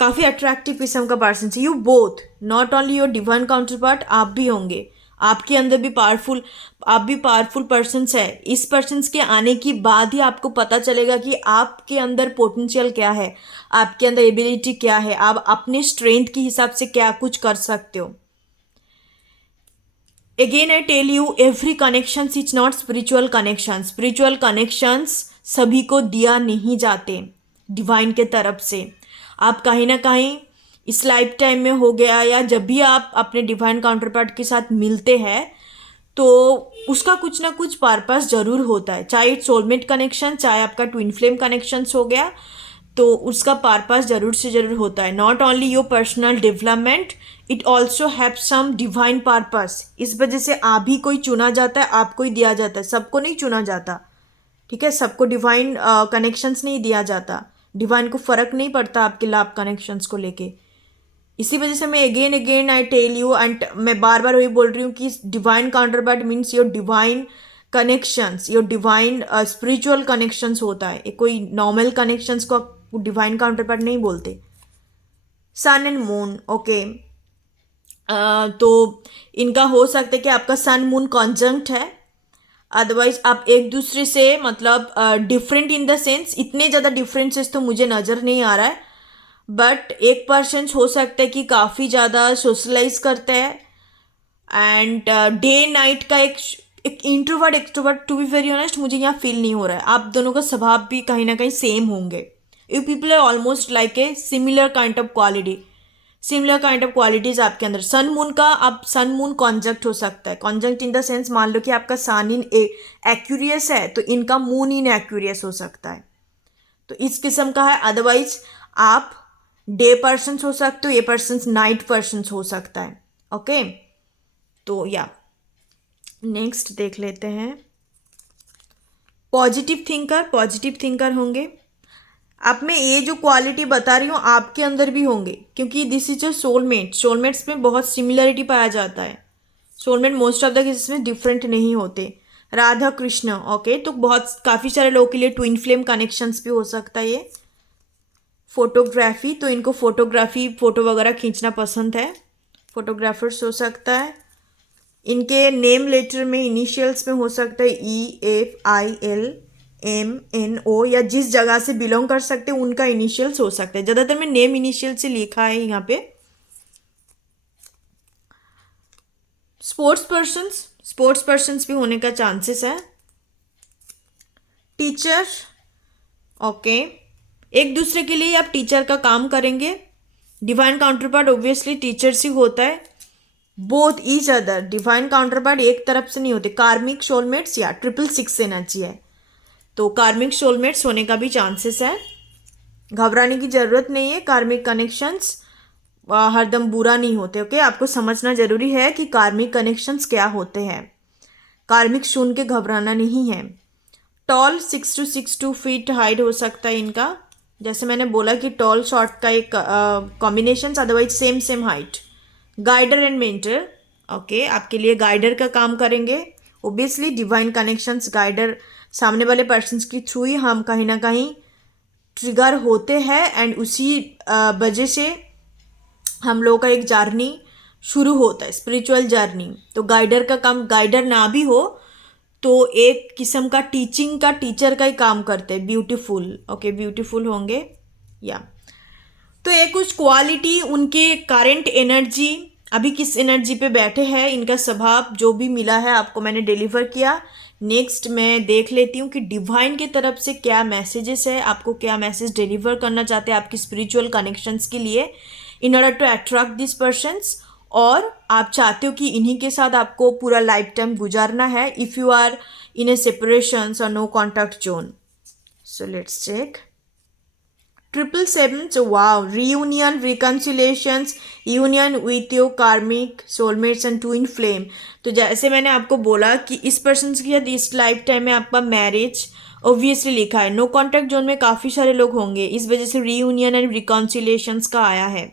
काफ़ी अट्रैक्टिव किस्म का पर्सन है। You both, not only your divine counter part, आप भी होंगे, आपके अंदर भी पावरफुल, आप भी पावरफुल पर्सन्स है। इस पर्सन्स के आने के बाद ही आपको पता चलेगा कि आपके अंदर पोटेंशियल क्या है, आपके अंदर एबिलिटी क्या है, आप अपने स्ट्रेंथ के हिसाब से क्या कुछ कर सकते हो। Again I tell you, every connections is not spiritual connections. Spiritual connections सभी को दिया नहीं जाते डिवाइन के तरफ से। आप कहीं ना कहीं इस लाइफ टाइम में हो गया, या जब भी आप अपने डिवाइन काउंटर पार्ट के साथ मिलते हैं तो उसका कुछ ना कुछ पर्पस जरूर होता है, चाहे सोलमेट कनेक्शन, चाहे आपका ट्विन फ्लेम कनेक्शंस हो गया, तो उसका पर्पस जरूर से जरूर होता है। Not only your personal development, it also have some divine purpose. इस वजह से आप ही कोई चुना जाता है, आपको ही दिया जाता है, सबको नहीं चुना जाता। ठीक है, सबको डिवाइन कनेक्शंस नहीं दिया जाता, डिवाइन को फर्क नहीं पड़ता आपके लाभ कनेक्शंस को लेके। इसी वजह से मैं again again I tell you, and मैं बार बार वही बोल रही हूँ कि divine counter part means your divine connections, your divine spiritual connections होता है। कोई नॉर्मल कनेक्शंस को डिवाइन काउंटर पार्ट नहीं बोलते। सन एंड मून, ओके, तो इनका हो सकता है कि आपका सन मून कॉन्जंक्ट है, अदरवाइज आप एक दूसरे से मतलब डिफरेंट इन द सेंस, इतने ज़्यादा डिफरेंसेस तो मुझे नज़र नहीं आ रहा है, बट एक पर्सन हो सकता है कि काफ़ी ज़्यादा सोशलाइज करते हैं, एंड डे नाइट का एक introvert extrovert, to be very honest मुझे यहाँ फील नहीं हो रहा है। आप दोनों का स्वभाव भी कहीं ना कहीं सेम होंगे। You people are almost like a similar kind of quality, similar kind of qualities आपके अंदर। सन मून का, अब सन मून कॉन्जंक्ट हो सकता है, कॉन्जंक्ट इन द सेंस मान लो कि आपका सन इन एक्यूरियस है तो इनका मून इन एक्यूरियस हो सकता है, तो इस किस्म का है। अदरवाइज आप डे पर्सन हो सकते हो, ये पर्सन नाइट पर्सन हो सकता है। ओके, तो या नेक्स्ट देख लेते हैं। पॉजिटिव थिंकर होंगे। आप में ये जो क्वालिटी बता रही हूँ आपके अंदर भी होंगे, क्योंकि this is a soulmate. Soulmates में बहुत सिमिलरिटी पाया जाता है। Soulmate most of the cases में डिफरेंट नहीं होते। राधा कृष्ण, ओके, तो बहुत काफ़ी सारे लोगों के लिए ट्विन फ्लेम कनेक्शंस भी हो सकता है ये। फोटोग्राफी, तो इनको फोटो वगैरह खींचना पसंद है, फोटोग्राफर्स हो सकता है। इनके नेम लेटर में इनिशियल्स में हो सकता है EFILMNO, या जिस जगह से बिलोंग कर सकते हैं उनका इनिशियल्स हो सकता है। ज़्यादातर मैं नेम इनिशियल से लिखा है यहाँ पे। स्पोर्ट्स पर्सन्स भी होने का चांसेस है। टीचर, ओके, एक दूसरे के लिए आप टीचर का काम करेंगे। Divine counter part obviously teachers ही होता है। Both each other, divine counter part एक तरफ से नहीं होते। कार्मिक सोलमेट्स या 666 एनर्जी है, तो कार्मिक सोलमेट्स होने का भी चांसेस है। घबराने की ज़रूरत नहीं है, कार्मिक कनेक्शंस हरदम बुरा नहीं होते। ओके, आपको समझना जरूरी है कि कार्मिक कनेक्शंस क्या होते हैं। कार्मिक सुन के घबराना नहीं है। टॉल 6 to 6 फीट हाइट हो सकता है इनका, जैसे मैंने बोला कि टॉल शॉर्ट का एक combination, otherwise same height. Guider and mentor, okay, आपके लिए गाइडर का काम करेंगे। ओबियसली डिवाइन कनेक्शंस गाइडर, सामने वाले पर्सन्स के थ्रू ही हम कहीं ना कहीं ट्रिगर होते हैं, एंड उसी वजह से हम लोगों का एक जर्नी शुरू होता है, स्पिरिचुअल जर्नी। तो गाइडर का काम, गाइडर ना भी हो तो एक किस्म का टीचिंग का टीचर का ही काम करते हैं। ब्यूटीफुल, ओके, ब्यूटीफुल होंगे या। तो ये कुछ क्वालिटी उनके करंट एनर्जी अभी किस एनर्जी पे बैठे हैं, इनका स्वभाव जो भी मिला है आपको मैंने डिलीवर किया। नेक्स्ट मैं देख लेती हूँ कि डिवाइन की तरफ से क्या मैसेजेस है, आपको क्या मैसेज डिलीवर करना चाहते हैं आपकी स्पिरिचुअल कनेक्शंस के लिए in order to attract this persons. और आप चाहते हो कि इन्हीं के साथ आपको पूरा लाइफ टाइम गुजारना है if you are in a separation और no contact zone. So let's check. Triple seven, so wow, reunion, reconciliations, union with your karmic soulmates and twin flame। तो जैसे मैंने आपको बोला कि इस पर्सन के साथ इस लाइफ टाइम में आपका मैरिज ऑब्वियसली लिखा है। नो कॉन्टैक्ट जोन में काफ़ी सारे लोग होंगे, इस वजह से रीयूनियन एंड रिकॉन्सिलेशंस का आया है।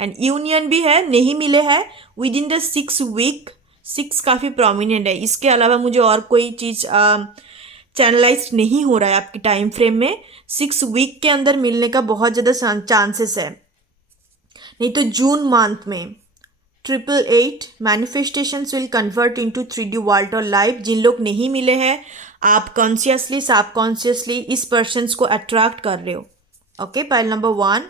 एंड यूनियन भी है, नहीं मिले हैं विद इन द 6 वीक। 6 काफ़ी प्रोमिनेंट है, इसके अलावा मुझे और कोई चीज़ चैनलाइज नहीं हो रहा है आपकी टाइम फ्रेम में। 6 वीक के अंदर मिलने का बहुत ज़्यादा चांसेस है, नहीं तो जून मंथ में। 888 manifestations will convert into 3D world और लाइफ। जिन लोग नहीं मिले हैं, आप कॉन्शियसली सबकॉन्शियसली इस पर्सन को अट्रैक्ट कर रहे हो। Okay, pile number 1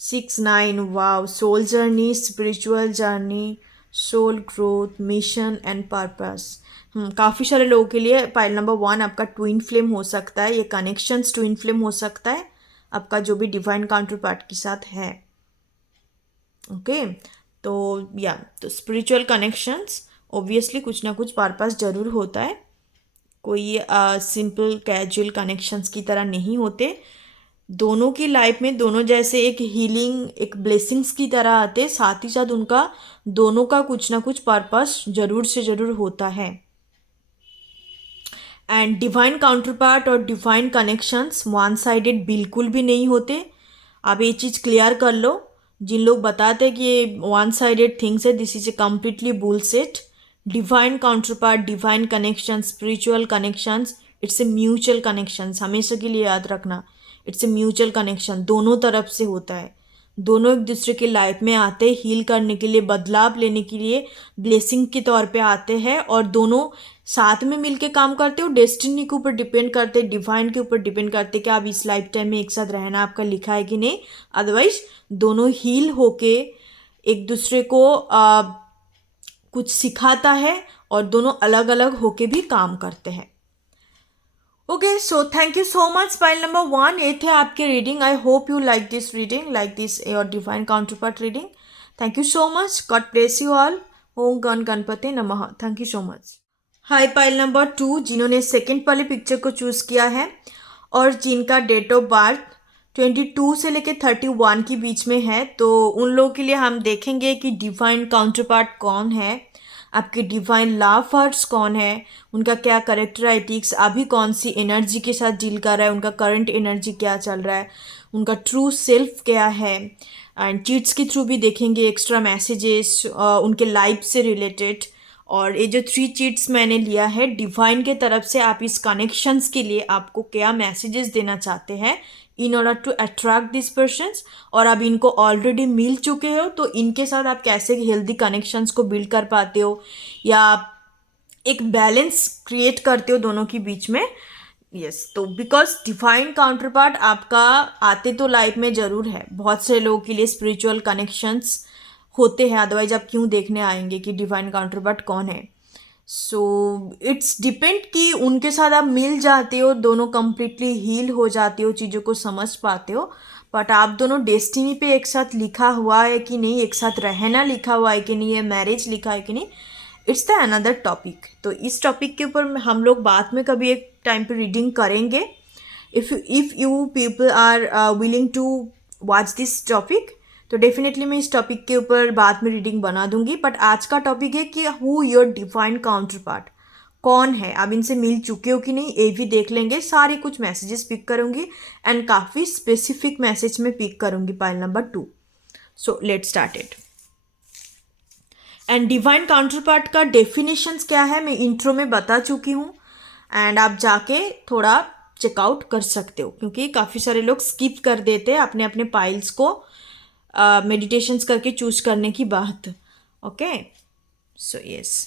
6 9, wow, soul journey, spiritual journey, soul growth, mission and purpose. काफ़ी सारे लोगों के लिए पाइल नंबर 1 आपका ट्विन फ्लेम हो सकता है, ये कनेक्शंस ट्विन फ्लेम हो सकता है आपका जो भी डिवाइन काउंटर पार्ट के साथ है। ओके, तो स्पिरिचुअल कनेक्शंस ऑब्वियसली कुछ ना कुछ पर्पस जरूर होता है, कोई सिंपल कैजुअल कनेक्शंस की तरह नहीं होते। दोनों की लाइफ में दोनों जैसे एक हीलिंग एक ब्लेसिंग्स की तरह आते, साथ ही साथ उनका दोनों का कुछ ना कुछ पर्पस जरूर से जरूर होता है। एंड डिवाइन काउंटर पार्ट और डिवाइन कनेक्शंस वन साइडेड बिल्कुल भी नहीं होते। आप ये चीज़ क्लियर कर लो। जिन लोग बताते हैं कि ये वन साइडेड थिंग्स है, this is a completely bullshit. Divine counter part, divine connection, spiritual connections, it's a mutual connections, हमेशा के लिए याद रखना। इट्स ए म्यूचुअल कनेक्शन, दोनों तरफ से होता है। दोनों एक दूसरे की लाइफ में आते हैं हील करने के लिए, बदलाव लेने के लिए, ब्लेसिंग के तौर पे आते हैं, और दोनों साथ में मिलके काम करते हो। डेस्टिनी के ऊपर डिपेंड करते, डिवाइन के ऊपर डिपेंड करते कि आप इस लाइफ टाइम में एक साथ रहना आपका लिखा है कि नहीं। अदरवाइज दोनों हील होके एक दूसरे को कुछ सिखाता है, और दोनों अलग अलग होके भी काम करते हैं। Okay, so thank you so much. Pile number 1 ये थे आपके reading. I hope you like this reading, like this your divine counter part reading. Thank you so much, God bless you all. ओम गण गणपति नमः। Thank you so much. Hi pile number 2 जिन्होंने second वाले picture को choose किया है और जिनका डेट ऑफ बर्थ 22 से लेकर 31 के बीच में है, तो उन लोगों के लिए हम देखेंगे कि डिवाइन काउंटर पार्ट कौन है, आपके डिवाइन लवर्स कौन है, उनका क्या कैरेक्टरिस्टिक्स, अभी कौन सी एनर्जी के साथ डील कर रहा है, उनका करंट एनर्जी क्या चल रहा है, उनका ट्रू सेल्फ क्या है। एंड चीट्स के थ्रू भी देखेंगे एक्स्ट्रा मैसेजेस उनके लाइफ से रिलेटेड। और ये जो 3 चीट्स मैंने लिया है डिवाइन के तरफ से, आप इस कनेक्शंस के लिए आपको क्या मैसेजेस देना चाहते हैं in order to attract this persons, और आप इनको ऑलरेडी मिल चुके हो तो इनके साथ आप कैसे हेल्दी कनेक्शंस को बिल्ड कर पाते हो, या एक बैलेंस क्रिएट करते हो दोनों के बीच में। यस, तो बिकॉज डिवाइन काउंटर पार्ट आपका आते तो लाइफ में ज़रूर है, बहुत से लोगों के लिए स्पिरिचुअल कनेक्शंस होते हैं, अदरवाइज आप क्यों देखने आएंगे कि डिवाइन काउंटर पार्ट कौन है। सो इट्स डिपेंड कि उनके साथ आप मिल जाते हो, दोनों कम्प्लीटली हील हो जाते हो, चीज़ों को समझ पाते हो, बट आप दोनों डेस्टिनी पे एक साथ लिखा हुआ है कि नहीं, एक साथ रहना लिखा हुआ है कि नहीं, ये मैरिज लिखा है कि नहीं, इट्स द अनदर टॉपिक। तो इस टॉपिक के ऊपर हम लोग बाद में कभी एक टाइम पे रीडिंग करेंगे। If you people are willing to watch this topic, तो डेफिनेटली मैं इस टॉपिक के ऊपर बाद में रीडिंग बना दूंगी। बट आज का टॉपिक है कि who your divine counter part कौन है, आप इनसे मिल चुके हो कि नहीं, ये भी देख लेंगे। सारे कुछ मैसेजेस पिक करूंगी एंड काफ़ी स्पेसिफिक मैसेज में पिक करूंगी pile number 2। So let start it. And divine counter part का डेफिनेशंस क्या है मैं इंट्रो में बता चुकी हूँ, एंड आप जाके थोड़ा चेकआउट कर सकते हो, क्योंकि काफ़ी सारे लोग स्किप कर देते हैं अपने अपने पाइल्स को मेडिटेशंस करके चूज करने की बात। ओके, सो यस,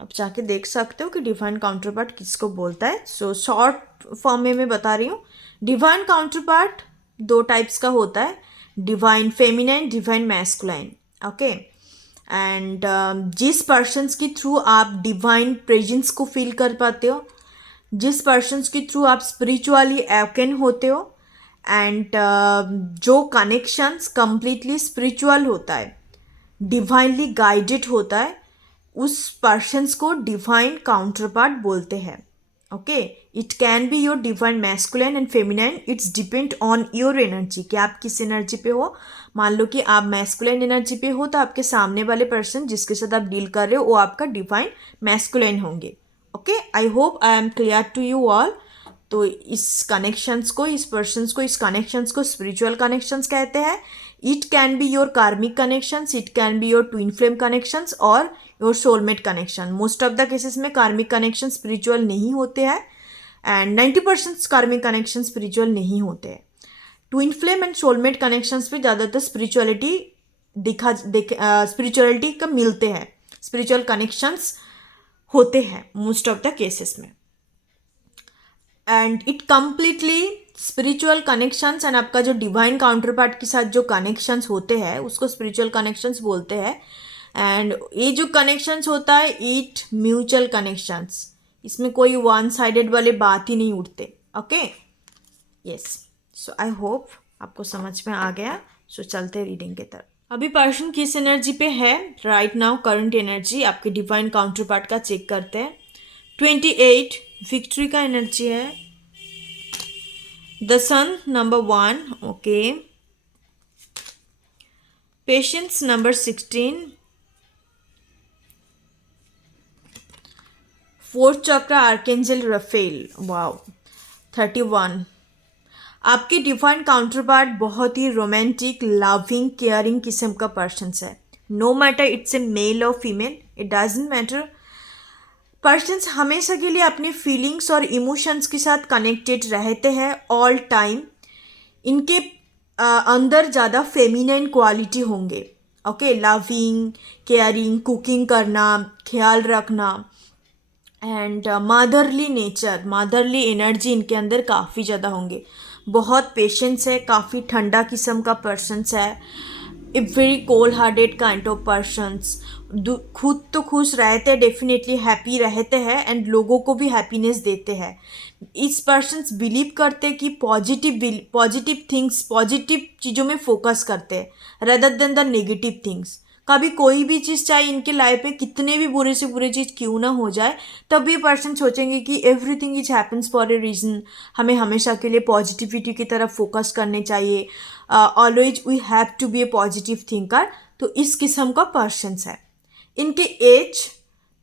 अब जाके देख सकते हो कि डिवाइन काउंटर पार्ट किसको बोलता है। सो शॉर्ट फॉर्म में मैं बता रही हूँ, डिवाइन काउंटर पार्ट 2 टाइप्स का होता है, divine feminine, divine masculine. Okay, and जिस पर्सन्स के थ्रू आप डिवाइन प्रेजेंस को फील कर पाते हो, जिस पर्सन्स के थ्रू आप स्पिरिचुअली अवेकन होते हो, एंड जो कनेक्शंस कंप्लीटली स्पिरिचुअल होता है, डिवाइनली गाइडेड होता है, उस पर्सन्स को डिवाइन काउंटर पार्ट बोलते हैं. Okay, it can be your divine masculine and feminine. It's depend on your energy कि आप किस एनर्जी पे हो. मान लो कि आप मैस्कुलिन एनर्जी पे हो तो आपके सामने वाले पर्सन जिसके साथ आप डील कर रहे हो वो आपका डिवाइन मैस्कुलिन होंगे. Okay, I hope I am clear to you all. तो इस कनेक्शंस को, इस पर्सन्स को, इस कनेक्शंस को स्पिरिचुअल कनेक्शंस कहते हैं. It can be your karmic connections, it can be your twin flame connections और your soulmate connection. Most of the cases में कार्मिक कनेक्शन स्पिरिचुअल नहीं होते हैं एंड 90% कार्मिक कनेक्शन स्पिरिचुअल नहीं होते हैं. Twin flame and soulmate connections पे ज़्यादातर स्पिरिचुअलिटी का मिलते हैं, स्पिरिचुअल कनेक्शंस होते हैं मोस्ट ऑफ द केसेस में. And it completely spiritual connections and आपका जो डिवाइन काउंटर पार्ट के साथ जो कनेक्शंस होते हैं उसको स्पिरिचुअल कनेक्शंस बोलते हैं. एंड ये जो कनेक्शंस होता है इट म्यूचुअल कनेक्शंस, इसमें कोई वन साइडेड वाले बात ही नहीं उठते. Okay, yes. So I hope आपको समझ में आ गया. सो चलते रीडिंग के तरफ. अभी पर्सन किस एनर्जी पे है राइट नाउ, करंट एनर्जी आपके डिवाइन काउंटर पार्ट का चेक करते हैं. 28 विक्ट्री का एनर्जी है. The sun number 1. Okay, patience number 16. Fourth chakra archangel Raphael. Wow. 31. आपके डिवाइन काउंटर पार्ट बहुत ही रोमांटिक, लविंग, केयरिंग किस्म का पर्सन है. No matter it's a male और female, it doesn't matter. Persons हमेशा के लिए अपने फीलिंग्स और इमोशंस के साथ कनेक्टेड रहते हैं ऑल टाइम. इनके अंदर ज़्यादा फेमिनाइन क्वालिटी होंगे. ओके, लविंग, केयरिंग, कुकिंग करना, ख्याल रखना and motherly nature, motherly energy इनके अंदर काफ़ी ज़्यादा होंगे. बहुत पेशेंस है, काफ़ी ठंडा किस्म का पर्सन्स है. A very cold hearted kind of persons. खुद तो खुश रहते हैं, डेफिनेटली हैप्पी रहते हैं एंड लोगों को भी हैप्पीनेस देते हैं. इस पर्सन्स बिलीव करते हैं कि पॉजिटिव थिंग्स, पॉजिटिव चीज़ों में फोकस करते हैं rather than the negative things. कभी कोई भी चीज़, चाहे इनके लाइफ में कितने भी बुरे से बुरे चीज़ क्यों ना हो जाए, तब भी पर्सन सोचेंगे कि everything is happens for a reason. हमें हमेशा के लिए पॉजिटिविटी की तरफ फोकस करने चाहिए. Always we have to be a positive thinker. तो इस किस्म का पर्सन्स है. इनके एज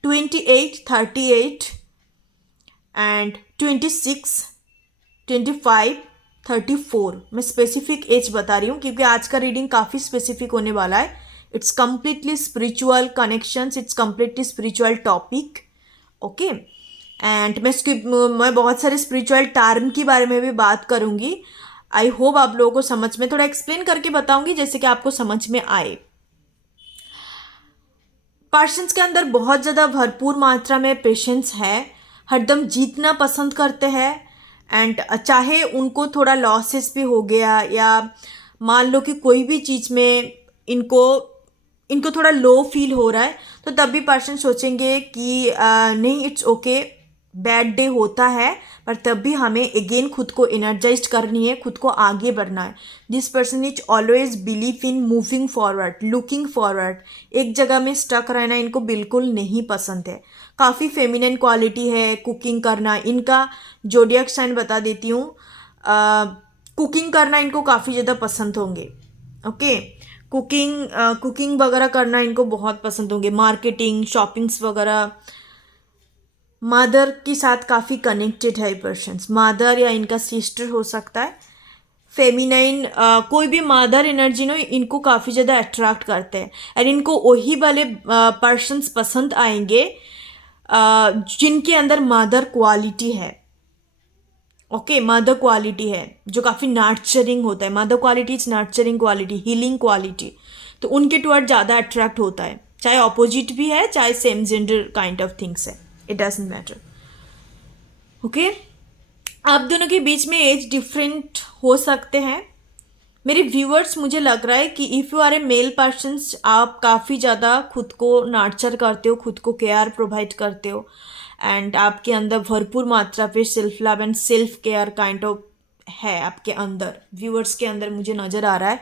28, 38 एंड 26, 25, 34. मैं स्पेसिफिक एज बता रही हूँ क्योंकि आज का रीडिंग काफ़ी स्पेसिफिक होने वाला है. It's completely spiritual connections, it's completely spiritual topic. Okay, and मैं बहुत सारे स्पिरिचुअल टर्म के बारे में भी बात करूँगी. आई होप आप लोगों को समझ में, थोड़ा एक्सप्लेन करके बताऊँगी जैसे कि आपको समझ में आए. पर्सन्स के अंदर बहुत ज़्यादा भरपूर मात्रा में पेशेंस है, हरदम जीतना पसंद करते हैं. एंड चाहे उनको थोड़ा लॉसेस भी हो गया या मान लो कि कोई भी चीज़ में इनको थोड़ा लो फील हो रहा है, तो तब भी पर्सन सोचेंगे कि नहीं, इट्स ओके, बैड डे होता है, पर तब भी हमें अगेन खुद को एनर्जाइज करनी है, खुद को आगे बढ़ना है. This person is always believe in moving forward, looking forward. एक जगह में स्टक रहना इनको बिल्कुल नहीं पसंद है. काफ़ी फेमिनिन क्वालिटी है, कुकिंग करना. इनका जोडियक साइन बता देती हूँ. कुकिंग करना इनको काफ़ी ज़्यादा पसंद होंगे. ओके, कुकिंग वगैरह करना इनको बहुत पसंद होंगे. मार्केटिंग, शॉपिंग्स वगैरह. मदर के साथ काफ़ी कनेक्टेड है पर्सन्स. मदर या इनका सिस्टर हो सकता है. फेमिनाइन कोई भी मदर एनर्जी नो इनको काफ़ी ज़्यादा अट्रैक्ट करते हैं. एंड इनको वही वाले पर्सन्स पसंद आएंगे जिनके अंदर मदर क्वालिटी है. ओके, मदर क्वालिटी है जो काफ़ी नर्चरिंग होता है. Mother quality is nurturing quality, healing quality. तो उनके टुवर्ड ज़्यादा अट्रैक्ट होता है, चाहे ऑपोजिट भी है, चाहे same gender kind of things है. It doesn't matter. ओके, आप दोनों के बीच में एज डिफरेंट हो सकते हैं. मेरे व्यूअर्स, मुझे लग रहा है कि if you are a male person, आप काफ़ी ज़्यादा खुद को नर्चर करते हो, खुद को केयर प्रोवाइड करते हो, एंड आपके अंदर भरपूर मात्रा पे self love and self care kind of है आपके अंदर। व्यूअर्स के अंदर मुझे नज़र आ रहा है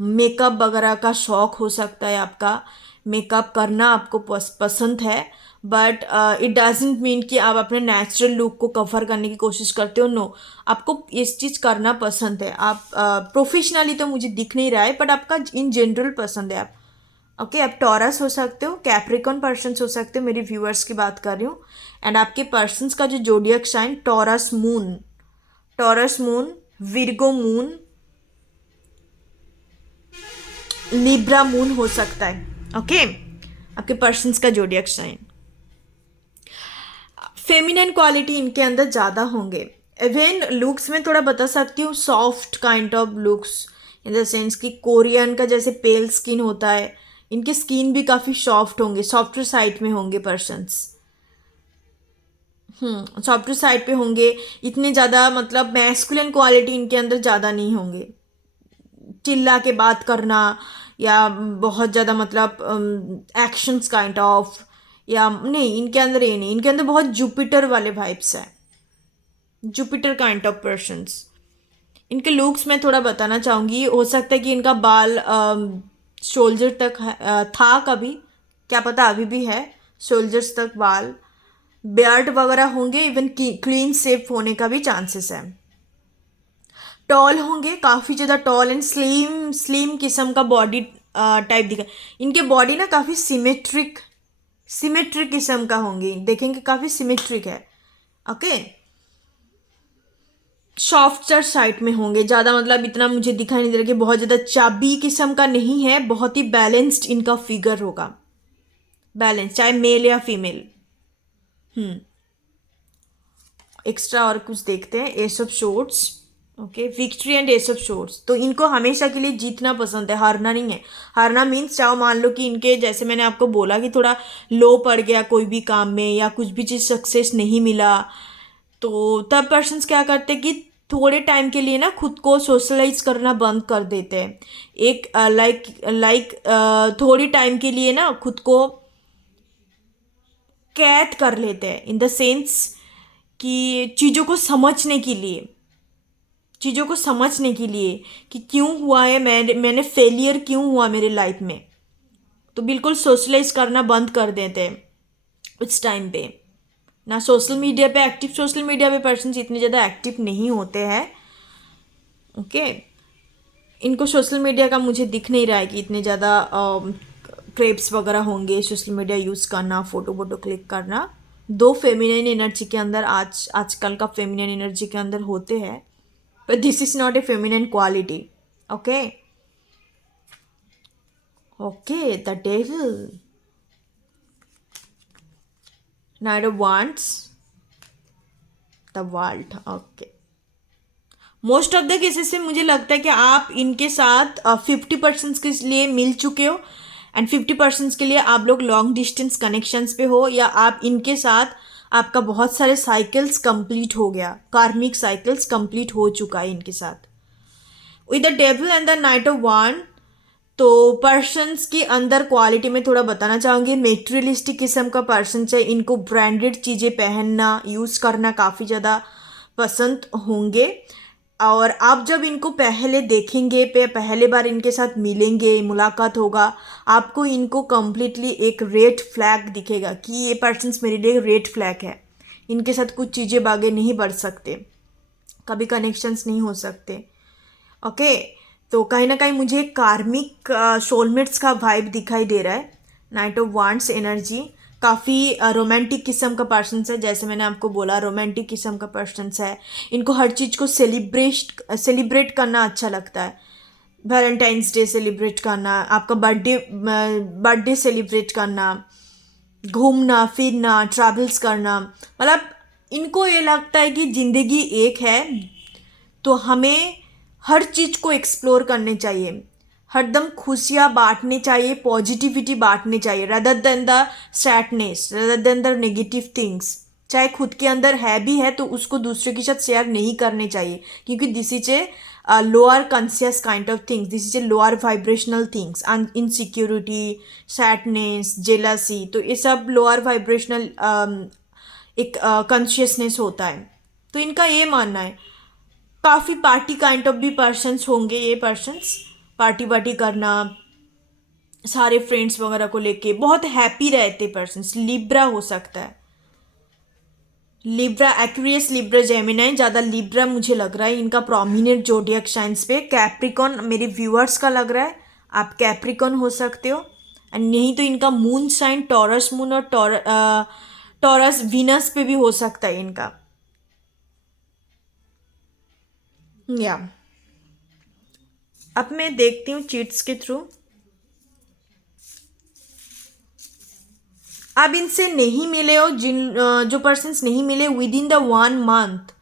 मेकअप वगैरह का शौक हो सकता है, आपका मेकअप करना आपको पसंद है, बट इट डजेंट मीन कि आप अपने नेचुरल लुक को कवर करने की कोशिश करते हो। नो, आपको इस चीज़ करना पसंद है। आप प्रोफेशनली तो मुझे दिख नहीं रहा है, बट आपका इन जनरल पसंद है। आप ओके, आप टॉरस हो सकते हो, कैप्रिकॉन पर्सन्स हो सकते हो, मेरी व्यूअर्स की बात कर रही हूँ। एंड आपके पर्सन्स का जो zodiac sign Taurus moon, Virgo moon, Libra moon हो सकता है। ओके, आपके पर्सन्स का जोडियक साइन। फेमिनिन क्वालिटी इनके अंदर ज़्यादा होंगे। इवन लुक्स में थोड़ा बता सकती हूँ, soft kind of looks, in the sense कि कोरियन का जैसे पेल स्किन होता है, इनके स्किन भी काफ़ी सॉफ्ट होंगे, सॉफ्टर साइड में होंगे पर्सन्स। सॉफ्टर साइड पे होंगे, इतने ज़्यादा मतलब मैस्कुलिन क्वालिटी इनके अंदर ज़्यादा नहीं होंगे। चिल्ला के बात करना या बहुत ज़्यादा मतलब एक्शंस काइंड ऑफ, या नहीं, इनके अंदर ये नहीं, इनके अंदर बहुत जुपिटर वाले वाइब्स हैं, जुपिटर काइंड ऑफ पर्सन्स। इनके लुक्स में थोड़ा बताना चाहूँगी, हो सकता है कि इनका बाल शोल्डर तक था कभी, क्या पता अभी भी है, शोल्डर्स तक बाल, बियर्ड वगैरह होंगे, इवन क्लीन शेप होने का भी चांसेस है। टॉल होंगे, काफ़ी ज़्यादा टॉल एंड स्लिम किस्म का बॉडी टाइप दिखा। इनके बॉडी ना काफ़ी सिमेट्रिक किस्म का होंगे, देखेंगे काफ़ी सिमेट्रिक है। ओके, सॉफ्टर साइड में होंगे, ज़्यादा मतलब इतना मुझे दिखाई नहीं दे रहा कि बहुत ज़्यादा चाबी किस्म का नहीं है, बहुत ही बैलेंस्ड इनका फिगर होगा, बैलेंस, चाहे मेल या फीमेल। एक्स्ट्रा और कुछ देखते हैं, S of shorts. Okay, victory and S of shorts, तो इनको हमेशा के लिए जीतना पसंद है, हारना नहीं है। हारना मीन्स चाहो मान लो कि इनके, जैसे मैंने आपको बोला कि थोड़ा लो पड़ गया कोई भी काम में, या कुछ भी चीज़ सक्सेस नहीं मिला, तो तब पर्सन्स क्या करते हैं कि थोड़े टाइम के लिए ना खुद को सोशलाइज करना बंद कर देते हैं। एक लाइक थोड़ी टाइम के लिए ना खुद को कैद कर लेते हैं, इन द सेंस कि चीज़ों को समझने के लिए कि क्यों हुआ है, मैंने फेलियर क्यों हुआ मेरे लाइफ में, तो बिल्कुल सोशलाइज करना बंद कर देते हैं उस टाइम पे ना। सोशल मीडिया पे पर्सन इतने ज़्यादा एक्टिव नहीं होते हैं। ओके, इनको सोशल मीडिया का मुझे दिख नहीं रहा है कि इतने ज़्यादा क्रेप्स वगैरह होंगे, सोशल मीडिया यूज़ करना, फोटो क्लिक करना। दो फेमिनिन एनर्जी के अंदर आजकल का फेमिनिन एनर्जी के अंदर होते हैं, but this is not a feminine quality. Okay, the devil, Knight of Wands, the World. Okay, most of the cases से मुझे लगता है कि आप इनके साथ 50% के लिए मिल चुके हो, एंड 50% के लिए आप लोग लॉन्ग डिस्टेंस कनेक्शंस पे हो, या आप इनके साथ आपका बहुत सारे साइकिल्स कंप्लीट हो गया, कार्मिक साइकिल्स कंप्लीट हो चुका है इनके साथ। With the devil and the knight of wand, तो पर्सन्स के अंदर क्वालिटी में थोड़ा बताना चाहूँगी, मेटेरियलिस्टिक किस्म का पर्सन है, इनको ब्रांडेड चीज़ें पहनना, यूज़ करना काफ़ी ज़्यादा पसंद होंगे। और आप जब इनको पहले देखेंगे, पहले बार इनके साथ मिलेंगे, मुलाकात होगा, आपको इनको कम्प्लीटली एक रेड फ्लैग दिखेगा कि ये पर्सन्स मेरे लिए रेड फ्लैग है, इनके साथ कुछ चीज़ें आगे नहीं बढ़ सकते, कभी कनेक्शंस नहीं हो सकते। ओके, तो कहीं ना कहीं मुझे कार्मिक सोलमेट्स का वाइब दिखाई दे रहा है। नाइट ऑफ वांड्स एनर्जी काफ़ी रोमांटिक किस्म का पर्सन्स है, जैसे मैंने आपको बोला रोमांटिक किस्म का पर्सन्स है। इनको हर चीज़ को सेलिब्रेट करना अच्छा लगता है। वैलेंटाइंस डे सेलिब्रेट करना, आपका बर्थडे सेलिब्रेट करना, घूमना फिरना, ट्रैवल्स करना, मतलब इनको ये लगता है कि ज़िंदगी एक है, तो हमें हर चीज़ को एक्सप्लोर करने चाहिए, हरदम खुशियाँ बांटने चाहिए, पॉजिटिविटी बांटने चाहिए, rather than the sadness, rather than the negative things. चाहे खुद के अंदर है भी है तो उसको दूसरे के साथ शेयर नहीं करने चाहिए, क्योंकि this is a lower conscious kind of things, this is a lower vibrational things, insecurity, sadness, jealousy, तो ये सब लोअर वाइब्रेशनल एक कॉन्शियसनेस होता है। तो इनका ये मानना है। काफ़ी पार्टी काइंड ऑफ भी पर्सन्स होंगे ये पर्सन्स, पार्टी वार्टी करना, सारे फ्रेंड्स वगैरह को लेके बहुत हैप्पी रहते पर्सन्स। लिब्रा हो सकता है, लिब्रा, एक्वेरियस, लिब्रा, जेमिनाई, ज़्यादा लिब्रा मुझे लग रहा है इनका प्रोमिनेंट जोडियक साइंस पे। कैप्रिकॉन मेरे व्यूअर्स का लग रहा है, आप कैप्रिकॉन हो सकते हो। एंड नहीं तो इनका मून साइन टॉरस मून और टॉरस वीनस पे भी हो सकता है इनका। या अब मैं देखती हूँ चीट्स के थ्रू। अब इनसे नहीं मिले हो, जो पर्सन्स नहीं मिले विद इन द 1 मंथ,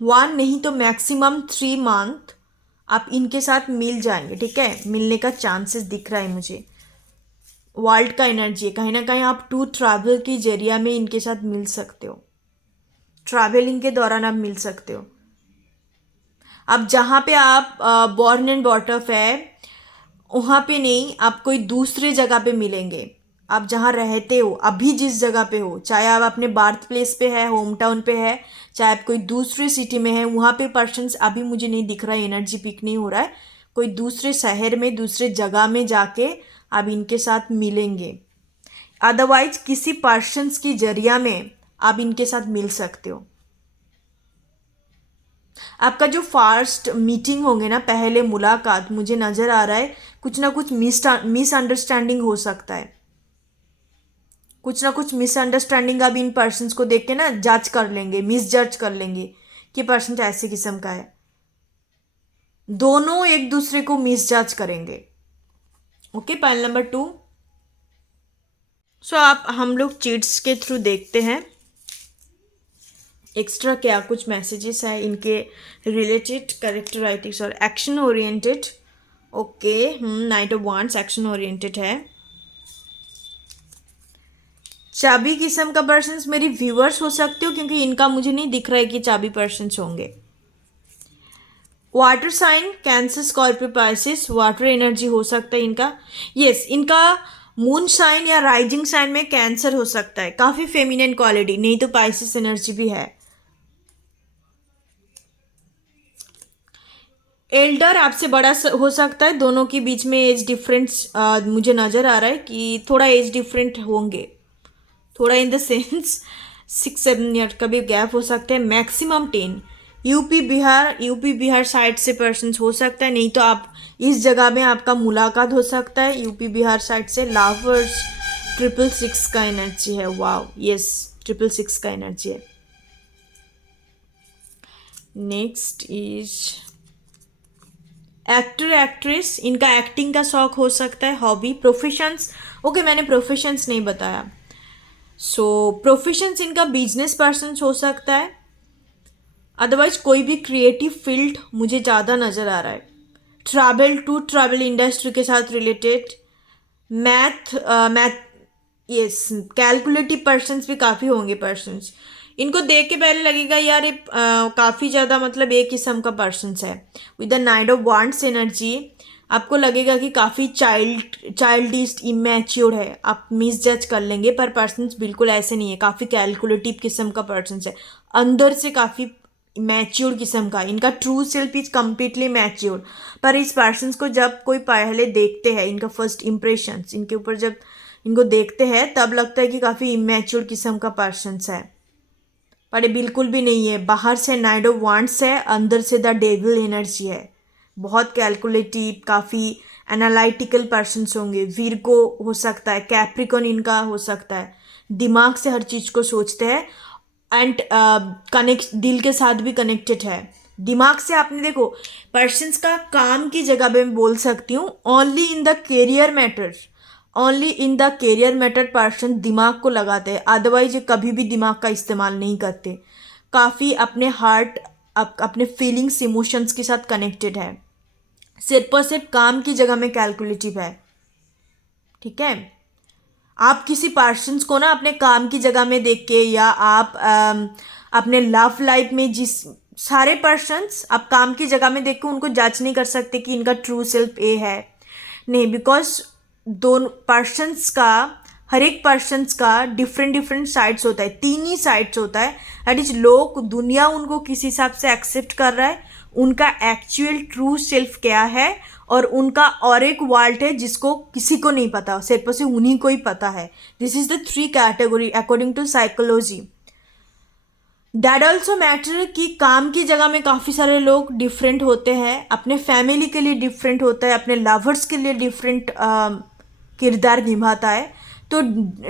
1 नहीं तो मैक्सिमम 3 मंथ आप इनके साथ मिल जाएंगे। ठीक है, मिलने का चांसेस दिख रहा है मुझे। वर्ल्ड का एनर्जी है, कहीं ना कहीं आप टू ट्रैवल के जरिया में इनके साथ मिल सकते हो, ट्रैवलिंग के दौरान आप मिल सकते हो। अब जहाँ पे आप बॉर्न एंड बॉटअप है वहाँ पे नहीं, आप कोई दूसरे जगह पे मिलेंगे। आप जहाँ रहते हो अभी, जिस जगह पे हो, चाहे आप अपने बर्थ प्लेस पे है, होम टाउन पे है, चाहे आप कोई दूसरे सिटी में है, वहाँ पे पर्सन्स अभी मुझे नहीं दिख रहा है, एनर्जी पिक नहीं हो रहा है। कोई दूसरे शहर में, दूसरे जगह में जाके आप इनके साथ मिलेंगे। अदरवाइज किसी पर्सन्स की जरिया में आप इनके साथ मिल सकते हो। आपका जो फर्स्ट मीटिंग होंगे ना, पहले मुलाकात, मुझे नज़र आ रहा है कुछ ना कुछ मिसअंडरस्टैंडिंग हो सकता है। कुछ ना कुछ मिसअंडरस्टैंडिंग आप इन पर्सन्स को देख के ना जज कर लेंगे, मिस जज कर लेंगे कि पर्सन ऐसे किस्म का है। दोनों एक दूसरे को मिस जज करेंगे। Okay, point number 2। सो आप हम लोग चीट्स के थ्रू देखते हैं एक्स्ट्रा क्या कुछ मैसेजेस है इनके रिलेटेड, कैरेक्टराइटिक्स और action oriented. Okay, night of wands action oriented है। चाबी किस्म का पर्सन्स मेरी व्यूअर्स हो सकते हो, क्योंकि इनका मुझे नहीं दिख रहा है कि चाबी पर्सन्स होंगे। Water sign Cancer, Scorpio, Pisces, water energy हो सकता है इनका। यस, इनका मून साइन या राइजिंग साइन में कैंसर हो सकता है, काफ़ी फेमिनिन क्वालिटी, नहीं तो पाइसिस एनर्जी भी है। एल्डर आपसे बड़ा हो सकता है, दोनों के बीच में एज डिफरेंस मुझे नज़र आ रहा है कि थोड़ा एज डिफरेंट होंगे, थोड़ा इन द सेंस 6-7 ईयर का भी गैप हो सकता है, मैक्सिमम 10। यूपी बिहार साइड से पर्सन्स हो सकता है, नहीं तो आप इस जगह में आपका मुलाकात हो सकता है यूपी बिहार साइड से। लवर्स 666 का एनर्जी है, वाओ, यस 666 का एनर्जी है। नेक्स्ट इज एक्टर एक्ट्रेस, इनका एक्टिंग का शौक हो सकता है। हॉबी, प्रोफेशंस, ओके मैंने प्रोफेशंस नहीं बताया। सो प्रोफेशंस इनका बिजनेस पर्सन हो सकता है, अदरवाइज कोई भी क्रिएटिव फील्ड मुझे ज़्यादा नज़र आ रहा है। ट्रैवल इंडस्ट्री के साथ related. Math, yes, calculative persons भी काफ़ी होंगे पर्सन्स। इनको देख के पहले लगेगा यार ये काफ़ी ज़्यादा मतलब एक किस्म का पर्सन्स है। With the knight of wands energy आपको लगेगा कि काफ़ी चाइल्डिश, इमेच्योर है, आप मिस जज कर लेंगे, पर पर्सन्स बिल्कुल ऐसे नहीं है, काफ़ी कैलकुलेटिव किस्म का पर्सन्स है, अंदर से काफ़ी मैच्योर किस्म का। इनका true self is completely mature, पर इस पर्सन्स को जब कोई पहले देखते हैं, इनका फर्स्ट इम्प्रेशंस इनके ऊपर जब इनको देखते हैं तब लगता है कि काफ़ी इमेच्योर किस्म का पर्सन्स है, पर ये बिल्कुल भी नहीं है। बाहर से नाइट ऑफ वांड्स है, अंदर से द डेविल एनर्जी है। बहुत कैलकुलेटिव, काफ़ी एनालिटिकल पर्सन्स होंगे। वीरगो हो सकता है, कैप्रिकॉन इनका हो सकता है, दिमाग से हर चीज़ को सोचते हैं एंड कनेक्ट दिल के साथ भी कनेक्टेड है। दिमाग से आपने देखो पर्सन्स का काम की जगह पे मैं बोल सकती हूँ only in the career matter, only in the career matter person दिमाग को लगाते हैं, अदरवाइज ये कभी भी दिमाग का इस्तेमाल नहीं करते। काफ़ी अपने हार्ट, अपने फीलिंग्स, इमोशंस के साथ कनेक्टेड है। सिर्फ और सिर्फ काम की जगह में कैलकुलेटिव है। ठीक है, आप किसी पर्सन्स को ना अपने काम की जगह में देख के, या आप अपने लव लाइफ में जिस सारे पर्सन्स आप काम की जगह में देख के उनको जज नहीं कर सकते कि इनका ट्रू सेल्फ ए है। नहीं, बिकॉज दोनों पर्सन्स का, हर एक पर्सन्स का डिफरेंट डिफरेंट साइड्स होता है, 3 ही साइड्स होता है। दैट इज लोग, दुनिया उनको किस हिसाब से एक्सेप्ट कर रहा है, उनका एक्चुअल ट्रू सेल्फ क्या है, और उनका और एक वर्ल्ड है जिसको किसी को नहीं पता, सिर्फ और सिर्फ उन्हीं को ही पता है। This is the 3 category according to psychology. That also matter कि काम की जगह में काफ़ी सारे लोग डिफरेंट होते हैं, अपने फैमिली के लिए डिफरेंट होता है, अपने लवर्स के लिए डिफरेंट किरदार निभाता है। तो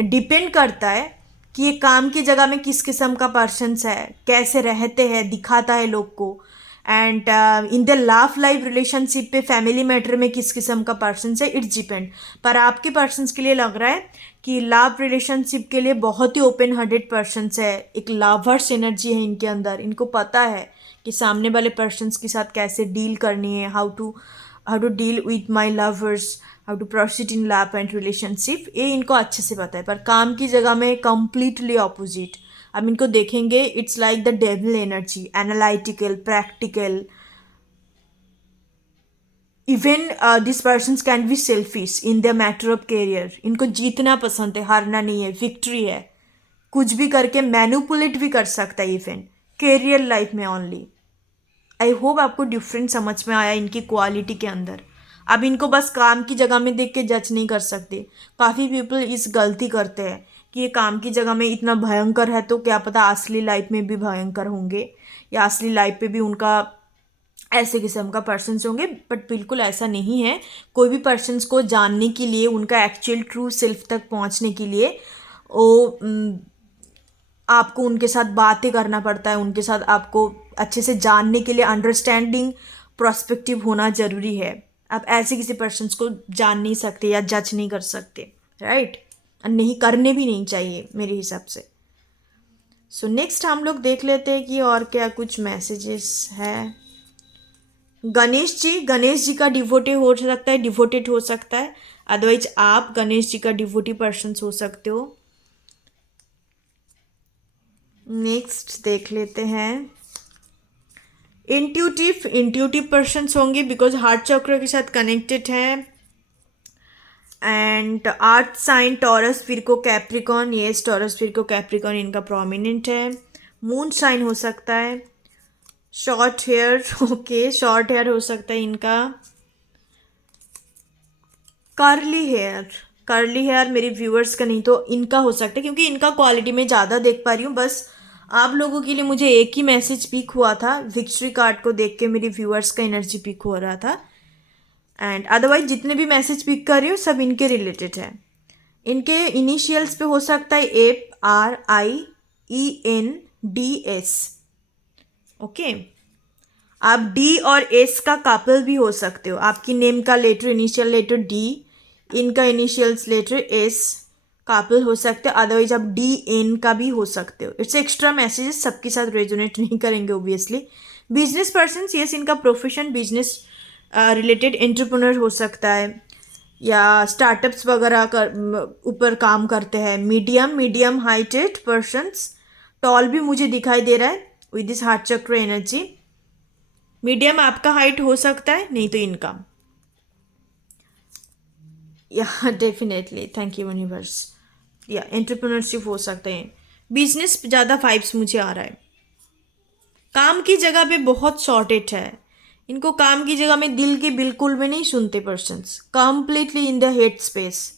डिपेंड करता है कि ये काम की जगह में किस किस्म का पर्सन्स है, कैसे रहते हैं, दिखाता है लोग को। And in the love life relationship पे, फैमिली मैटर में किस किस्म का पर्सन्स है, इट्स डिपेंड। पर आपके पर्सन्स के लिए लग रहा है कि लव रिलेशनशिप के लिए बहुत ही ओपन हार्टेड पर्सन्स है, एक लवर्स एनर्जी है इनके अंदर। इनको पता है कि सामने वाले पर्सन्स के साथ कैसे डील करनी है, how to deal with my lovers, how to proceed in love and relationship, ये इनको अच्छे से पता है। पर काम की जगह में कंप्लीटली ऑपोजिट। अब इनको देखेंगे, it's like the devil energy, analytical, practical, even this persons can be selfish in the matter of career. इनको जीतना पसंद है, हारना नहीं है, विक्ट्री है, कुछ भी करके मैनिपुलेट भी कर सकता है, इवन कैरियर लाइफ में ओनली। आई होप आपको डिफरेंट समझ में आया इनकी क्वालिटी के अंदर। अब इनको बस काम की जगह में देख के जज नहीं कर सकते। काफ़ी पीपल इस गलती करते हैं कि ये काम की जगह में इतना भयंकर है, तो क्या पता असली लाइफ में भी भयंकर होंगे, या असली लाइफ पे भी उनका ऐसे किस्म का पर्सन्स होंगे। बट बिल्कुल ऐसा नहीं है। कोई भी पर्सन्स को जानने के लिए, उनका एक्चुअल ट्रू सेल्फ तक पहुंचने के लिए आपको उनके साथ बातें करना पड़ता है, उनके साथ आपको अच्छे से जानने के लिए अंडरस्टैंडिंग प्रोस्पेक्टिव होना ज़रूरी है। आप ऐसे किसी पर्सन्स को जान नहीं सकते या जज नहीं कर सकते, राइट? नहीं करने भी नहीं चाहिए मेरे हिसाब से। सो नेक्स्ट हम लोग देख लेते हैं कि और क्या कुछ मैसेजेस है। गणेश जी का डिवोटी हो सकता है, डिवोटेड हो सकता है। अदरवाइज आप गणेश जी का डिवोटी पर्सन हो सकते हो। नेक्स्ट देख लेते हैं, इंट्यूटिव पर्सन्स होंगे बिकॉज हार्ट चक्र के साथ कनेक्टेड है। And earth sign Taurus, Virgo, Capricorn, yes Taurus, Virgo, Capricorn इनका प्रोमिनेंट है। मून साइन हो सकता है। Short hair, okay, short hair हो सकता है इनका। कर्ली हेयर मेरे व्यूअर्स का नहीं तो इनका हो सकता है, क्योंकि इनका क्वालिटी में ज़्यादा देख पा रही हूँ। बस आप लोगों के लिए मुझे एक ही मैसेज पिक हुआ था, विक्ट्री कार्ड को देख के मेरे व्यूअर्स का एनर्जी पिक हो रहा था। एंड अदरवाइज जितने भी मैसेज पिक कर रही हूँ सब इनके रिलेटेड है। इनके इनिशियल्स पे हो सकता है FRIENDS, ओके। आप D और S का कपल भी हो सकते हो। आपकी नेम का लेटर, इनिशियल लेटर D, इनका इनिशियल्स लेटर S, कपल हो सकते हो। अदरवाइज आप DN का भी हो सकते हो। इट्स एक्स्ट्रा मैसेजेस, सबके साथ रेजोनेट नहीं करेंगे ओबियसली। बिजनेस पर्सन, यस, इनका प्रोफेशन बिजनेस रिलेटेड एंटरप्रेन्योर हो सकता है, या स्टार्टअप्स वगैरह ऊपर काम करते हैं। मीडियम हाइटेड पर्सन्स, टॉल भी मुझे दिखाई दे रहा है विद दिस हार्ट चक्र एनर्जी। मीडियम आपका हाइट हो सकता है, नहीं तो इनका, या डेफिनेटली, थैंक यू यूनिवर्स, या एंटरप्रेन्योरशिप हो सकते हैं। बिजनेस ज़्यादा वाइब्स मुझे आ रहा है। काम की जगह पे बहुत शॉर्टेज है। इनको काम की जगह में दिल के बिल्कुल भी नहीं सुनते persons, completely in the head space.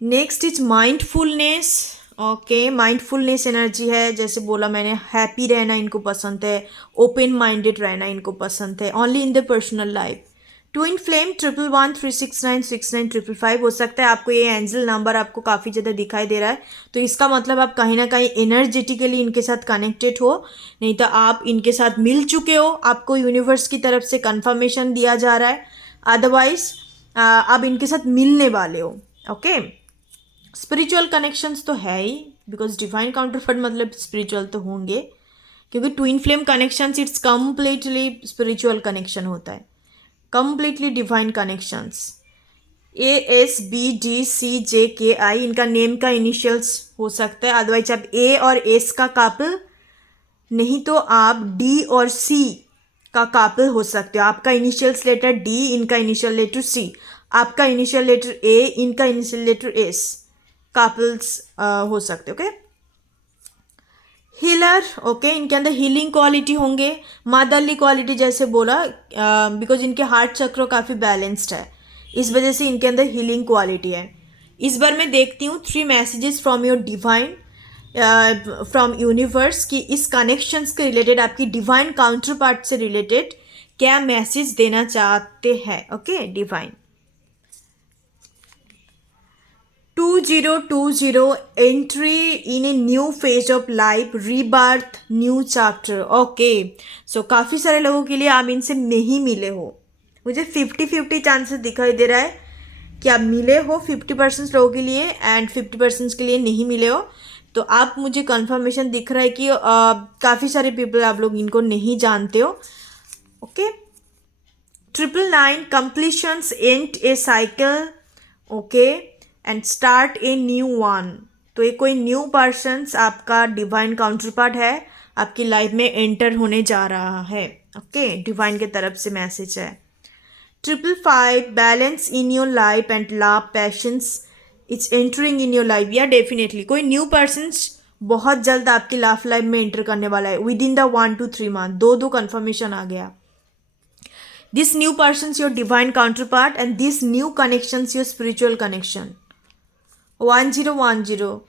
Next is mindfulness, okay. Mindfulness energy है, जैसे बोला मैंने, हैप्पी रहना इनको पसंद है, ओपन माइंडेड रहना इनको पसंद है, only in the personal life. Twin flame 1113696955 हो सकता है। आपको ये एंजल नंबर आपको काफ़ी ज़्यादा दिखाई दे रहा है, तो इसका मतलब आप कहीं ना कहीं एनर्जेटिकली इनके साथ कनेक्टेड हो, नहीं तो आप इनके साथ मिल चुके हो, आपको यूनिवर्स की तरफ से कंफर्मेशन दिया जा रहा है। अदरवाइज आप इनके साथ मिलने वाले हो, ओके। स्पिरिचुअल कनेक्शंस तो है ही, बिकॉज डिवाइन काउंटरपार्ट मतलब स्पिरिचुअल तो होंगे, क्योंकि twin flame connections it's completely spiritual connection होता है, कंप्लीटली डिवाइन कनेक्शंस। ASBDCJKI, इनका नेम का इनिशियल्स हो सकता है, अदरवाइज आप A और S का कपल, नहीं तो आप D और C का कपल हो सकते हो। आपका इनिशियल्स लेटर D, इनका इनिशियल लेटर C, आपका इनिशियल लेटर A, इनका इनिशियल लेटर S, कपल्स हो सकते, ओके। हीलर, ओके, इनके अंदर हीलिंग क्वालिटी होंगे, मदरली क्वालिटी जैसे बोला, बिकॉज इनके हार्ट चक्र काफ़ी बैलेंस्ड है, इस वजह से इनके अंदर हीलिंग क्वालिटी है। इस बार मैं देखती हूँ 3 messages from your divine, from universe, कि इस कनेक्शंस के रिलेटेड, आपकी डिवाइन काउंटर पार्ट से रिलेटेड क्या मैसेज देना चाहते हैं, okay divine. 2020 entry in a new phase of life, rebirth, new chapter, okay. So काफ़ी सारे लोगों के लिए आप इनसे नहीं मिले हो, मुझे 50-50 चांसेस दिखाई दे रहा है कि आप मिले हो 50% लोगों के लिए एंड 50% के लिए नहीं मिले हो। तो आप मुझे कंफर्मेशन दिख रहा है कि काफ़ी सारे पीपल, आप लोग इनको नहीं जानते हो, okay. 999 completions end a cycle, okay, and start a new one. तो ये कोई न्यू पर्सन्स आपका डिवाइन काउंटर पार्ट है, आपकी लाइफ में एंटर होने जा रहा है, ओके, डिवाइन के तरफ से मैसेज है। 555 balance in your life and love patience it's entering in your life, या डेफिनेटली कोई न्यू पर्सन्स बहुत जल्द आपकी लव लाइफ में एंटर करने वाला है with in the 1 to 3 month। दो कन्फर्मेशन आ गया। This new person's your divine counterpart and this new connection's your spiritual connection। 1010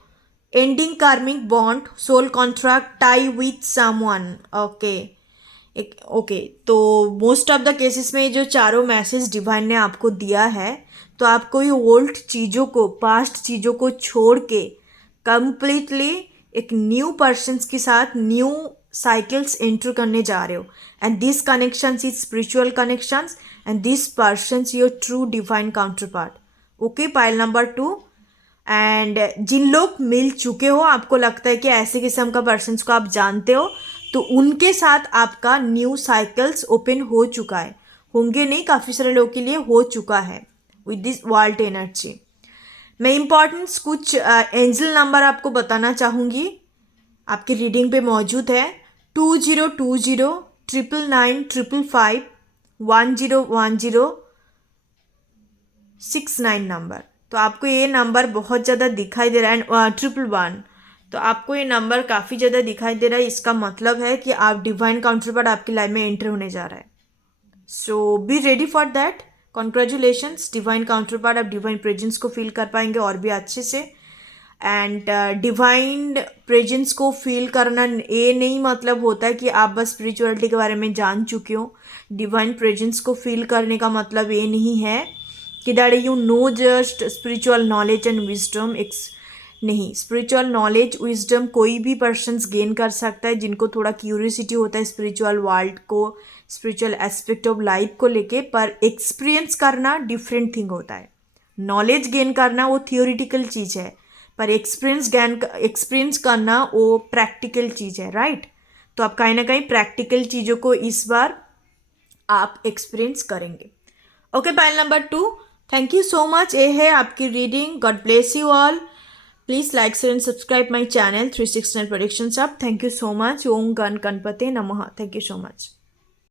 ending karmic bond, soul contract, tie with someone, okay okay. तो most of the cases में जो चारों message divine ने आपको दिया है, तो आपको ये ओल्ड चीज़ों को, पास्ट चीज़ों को छोड़ के कंप्लीटली एक न्यू पर्सन्स के साथ न्यू साइकिल्स एंटर करने जा रहे हो, and this connections is spiritual connections and this person's your true divine counter part, okay. Pile number 2, and जिन लोग मिल चुके हो, आपको लगता है कि ऐसे किस्म का पर्सन्स को आप जानते हो, तो उनके साथ आपका न्यू साइकिल्स ओपन हो चुका है, होंगे नहीं, काफ़ी सारे लोगों के लिए हो चुका है विद दिस वर्ल्ड एनर्जी। मैं इम्पॉर्टेंस कुछ एंजल नंबर आपको बताना चाहूँगी, आपकी रीडिंग पे मौजूद है। 2020 999 555 1010 69 नंबर। तो आपको ये नंबर बहुत ज़्यादा दिखाई दे रहा है, 111, तो आपको ये नंबर काफ़ी ज़्यादा दिखाई दे रहा है। इसका मतलब है कि आप डिवाइन काउंटर पार्ट आपकी लाइफ में एंटर होने जा रहा है। So be ready for that. Congratulations divine counter part, आप डिवाइन प्रेजेंस को फील कर पाएंगे और भी अच्छे से। एंड डिवाइन प्रेजेंस को फील करना ये नहीं मतलब होता है कि आप बस स्पिरिचुअलिटी के बारे में जान चुके हो। डिवाइन प्रेजेंस को फील करने का मतलब ये नहीं है कि that you know just spiritual knowledge and wisdom. नहीं, स्पिरिचुअल नॉलेज विजडम कोई भी पर्सन्स गेन कर सकता है जिनको थोड़ा क्यूरियोसिटी होता है स्पिरिचुअल वर्ल्ड को, स्पिरिचुअल एस्पेक्ट ऑफ लाइफ को लेके, पर एक्सपीरियंस करना डिफरेंट थिंग होता है। नॉलेज गेन करना वो थियोरिटिकल चीज़ है, पर एक्सपीरियंस करना वो प्रैक्टिकल चीज़ है, राइट। तो आप कहीं ना कहीं प्रैक्टिकल चीज़ों को इस बार आप एक्सपीरियंस करेंगे, okay. Pile number 2, thank you so much. ये है आपकी reading. God bless you all. Please like share and subscribe my channel 369 predictions. आप थैंक यू सो मच। ओम गण गणपते नमः। Thank you so much.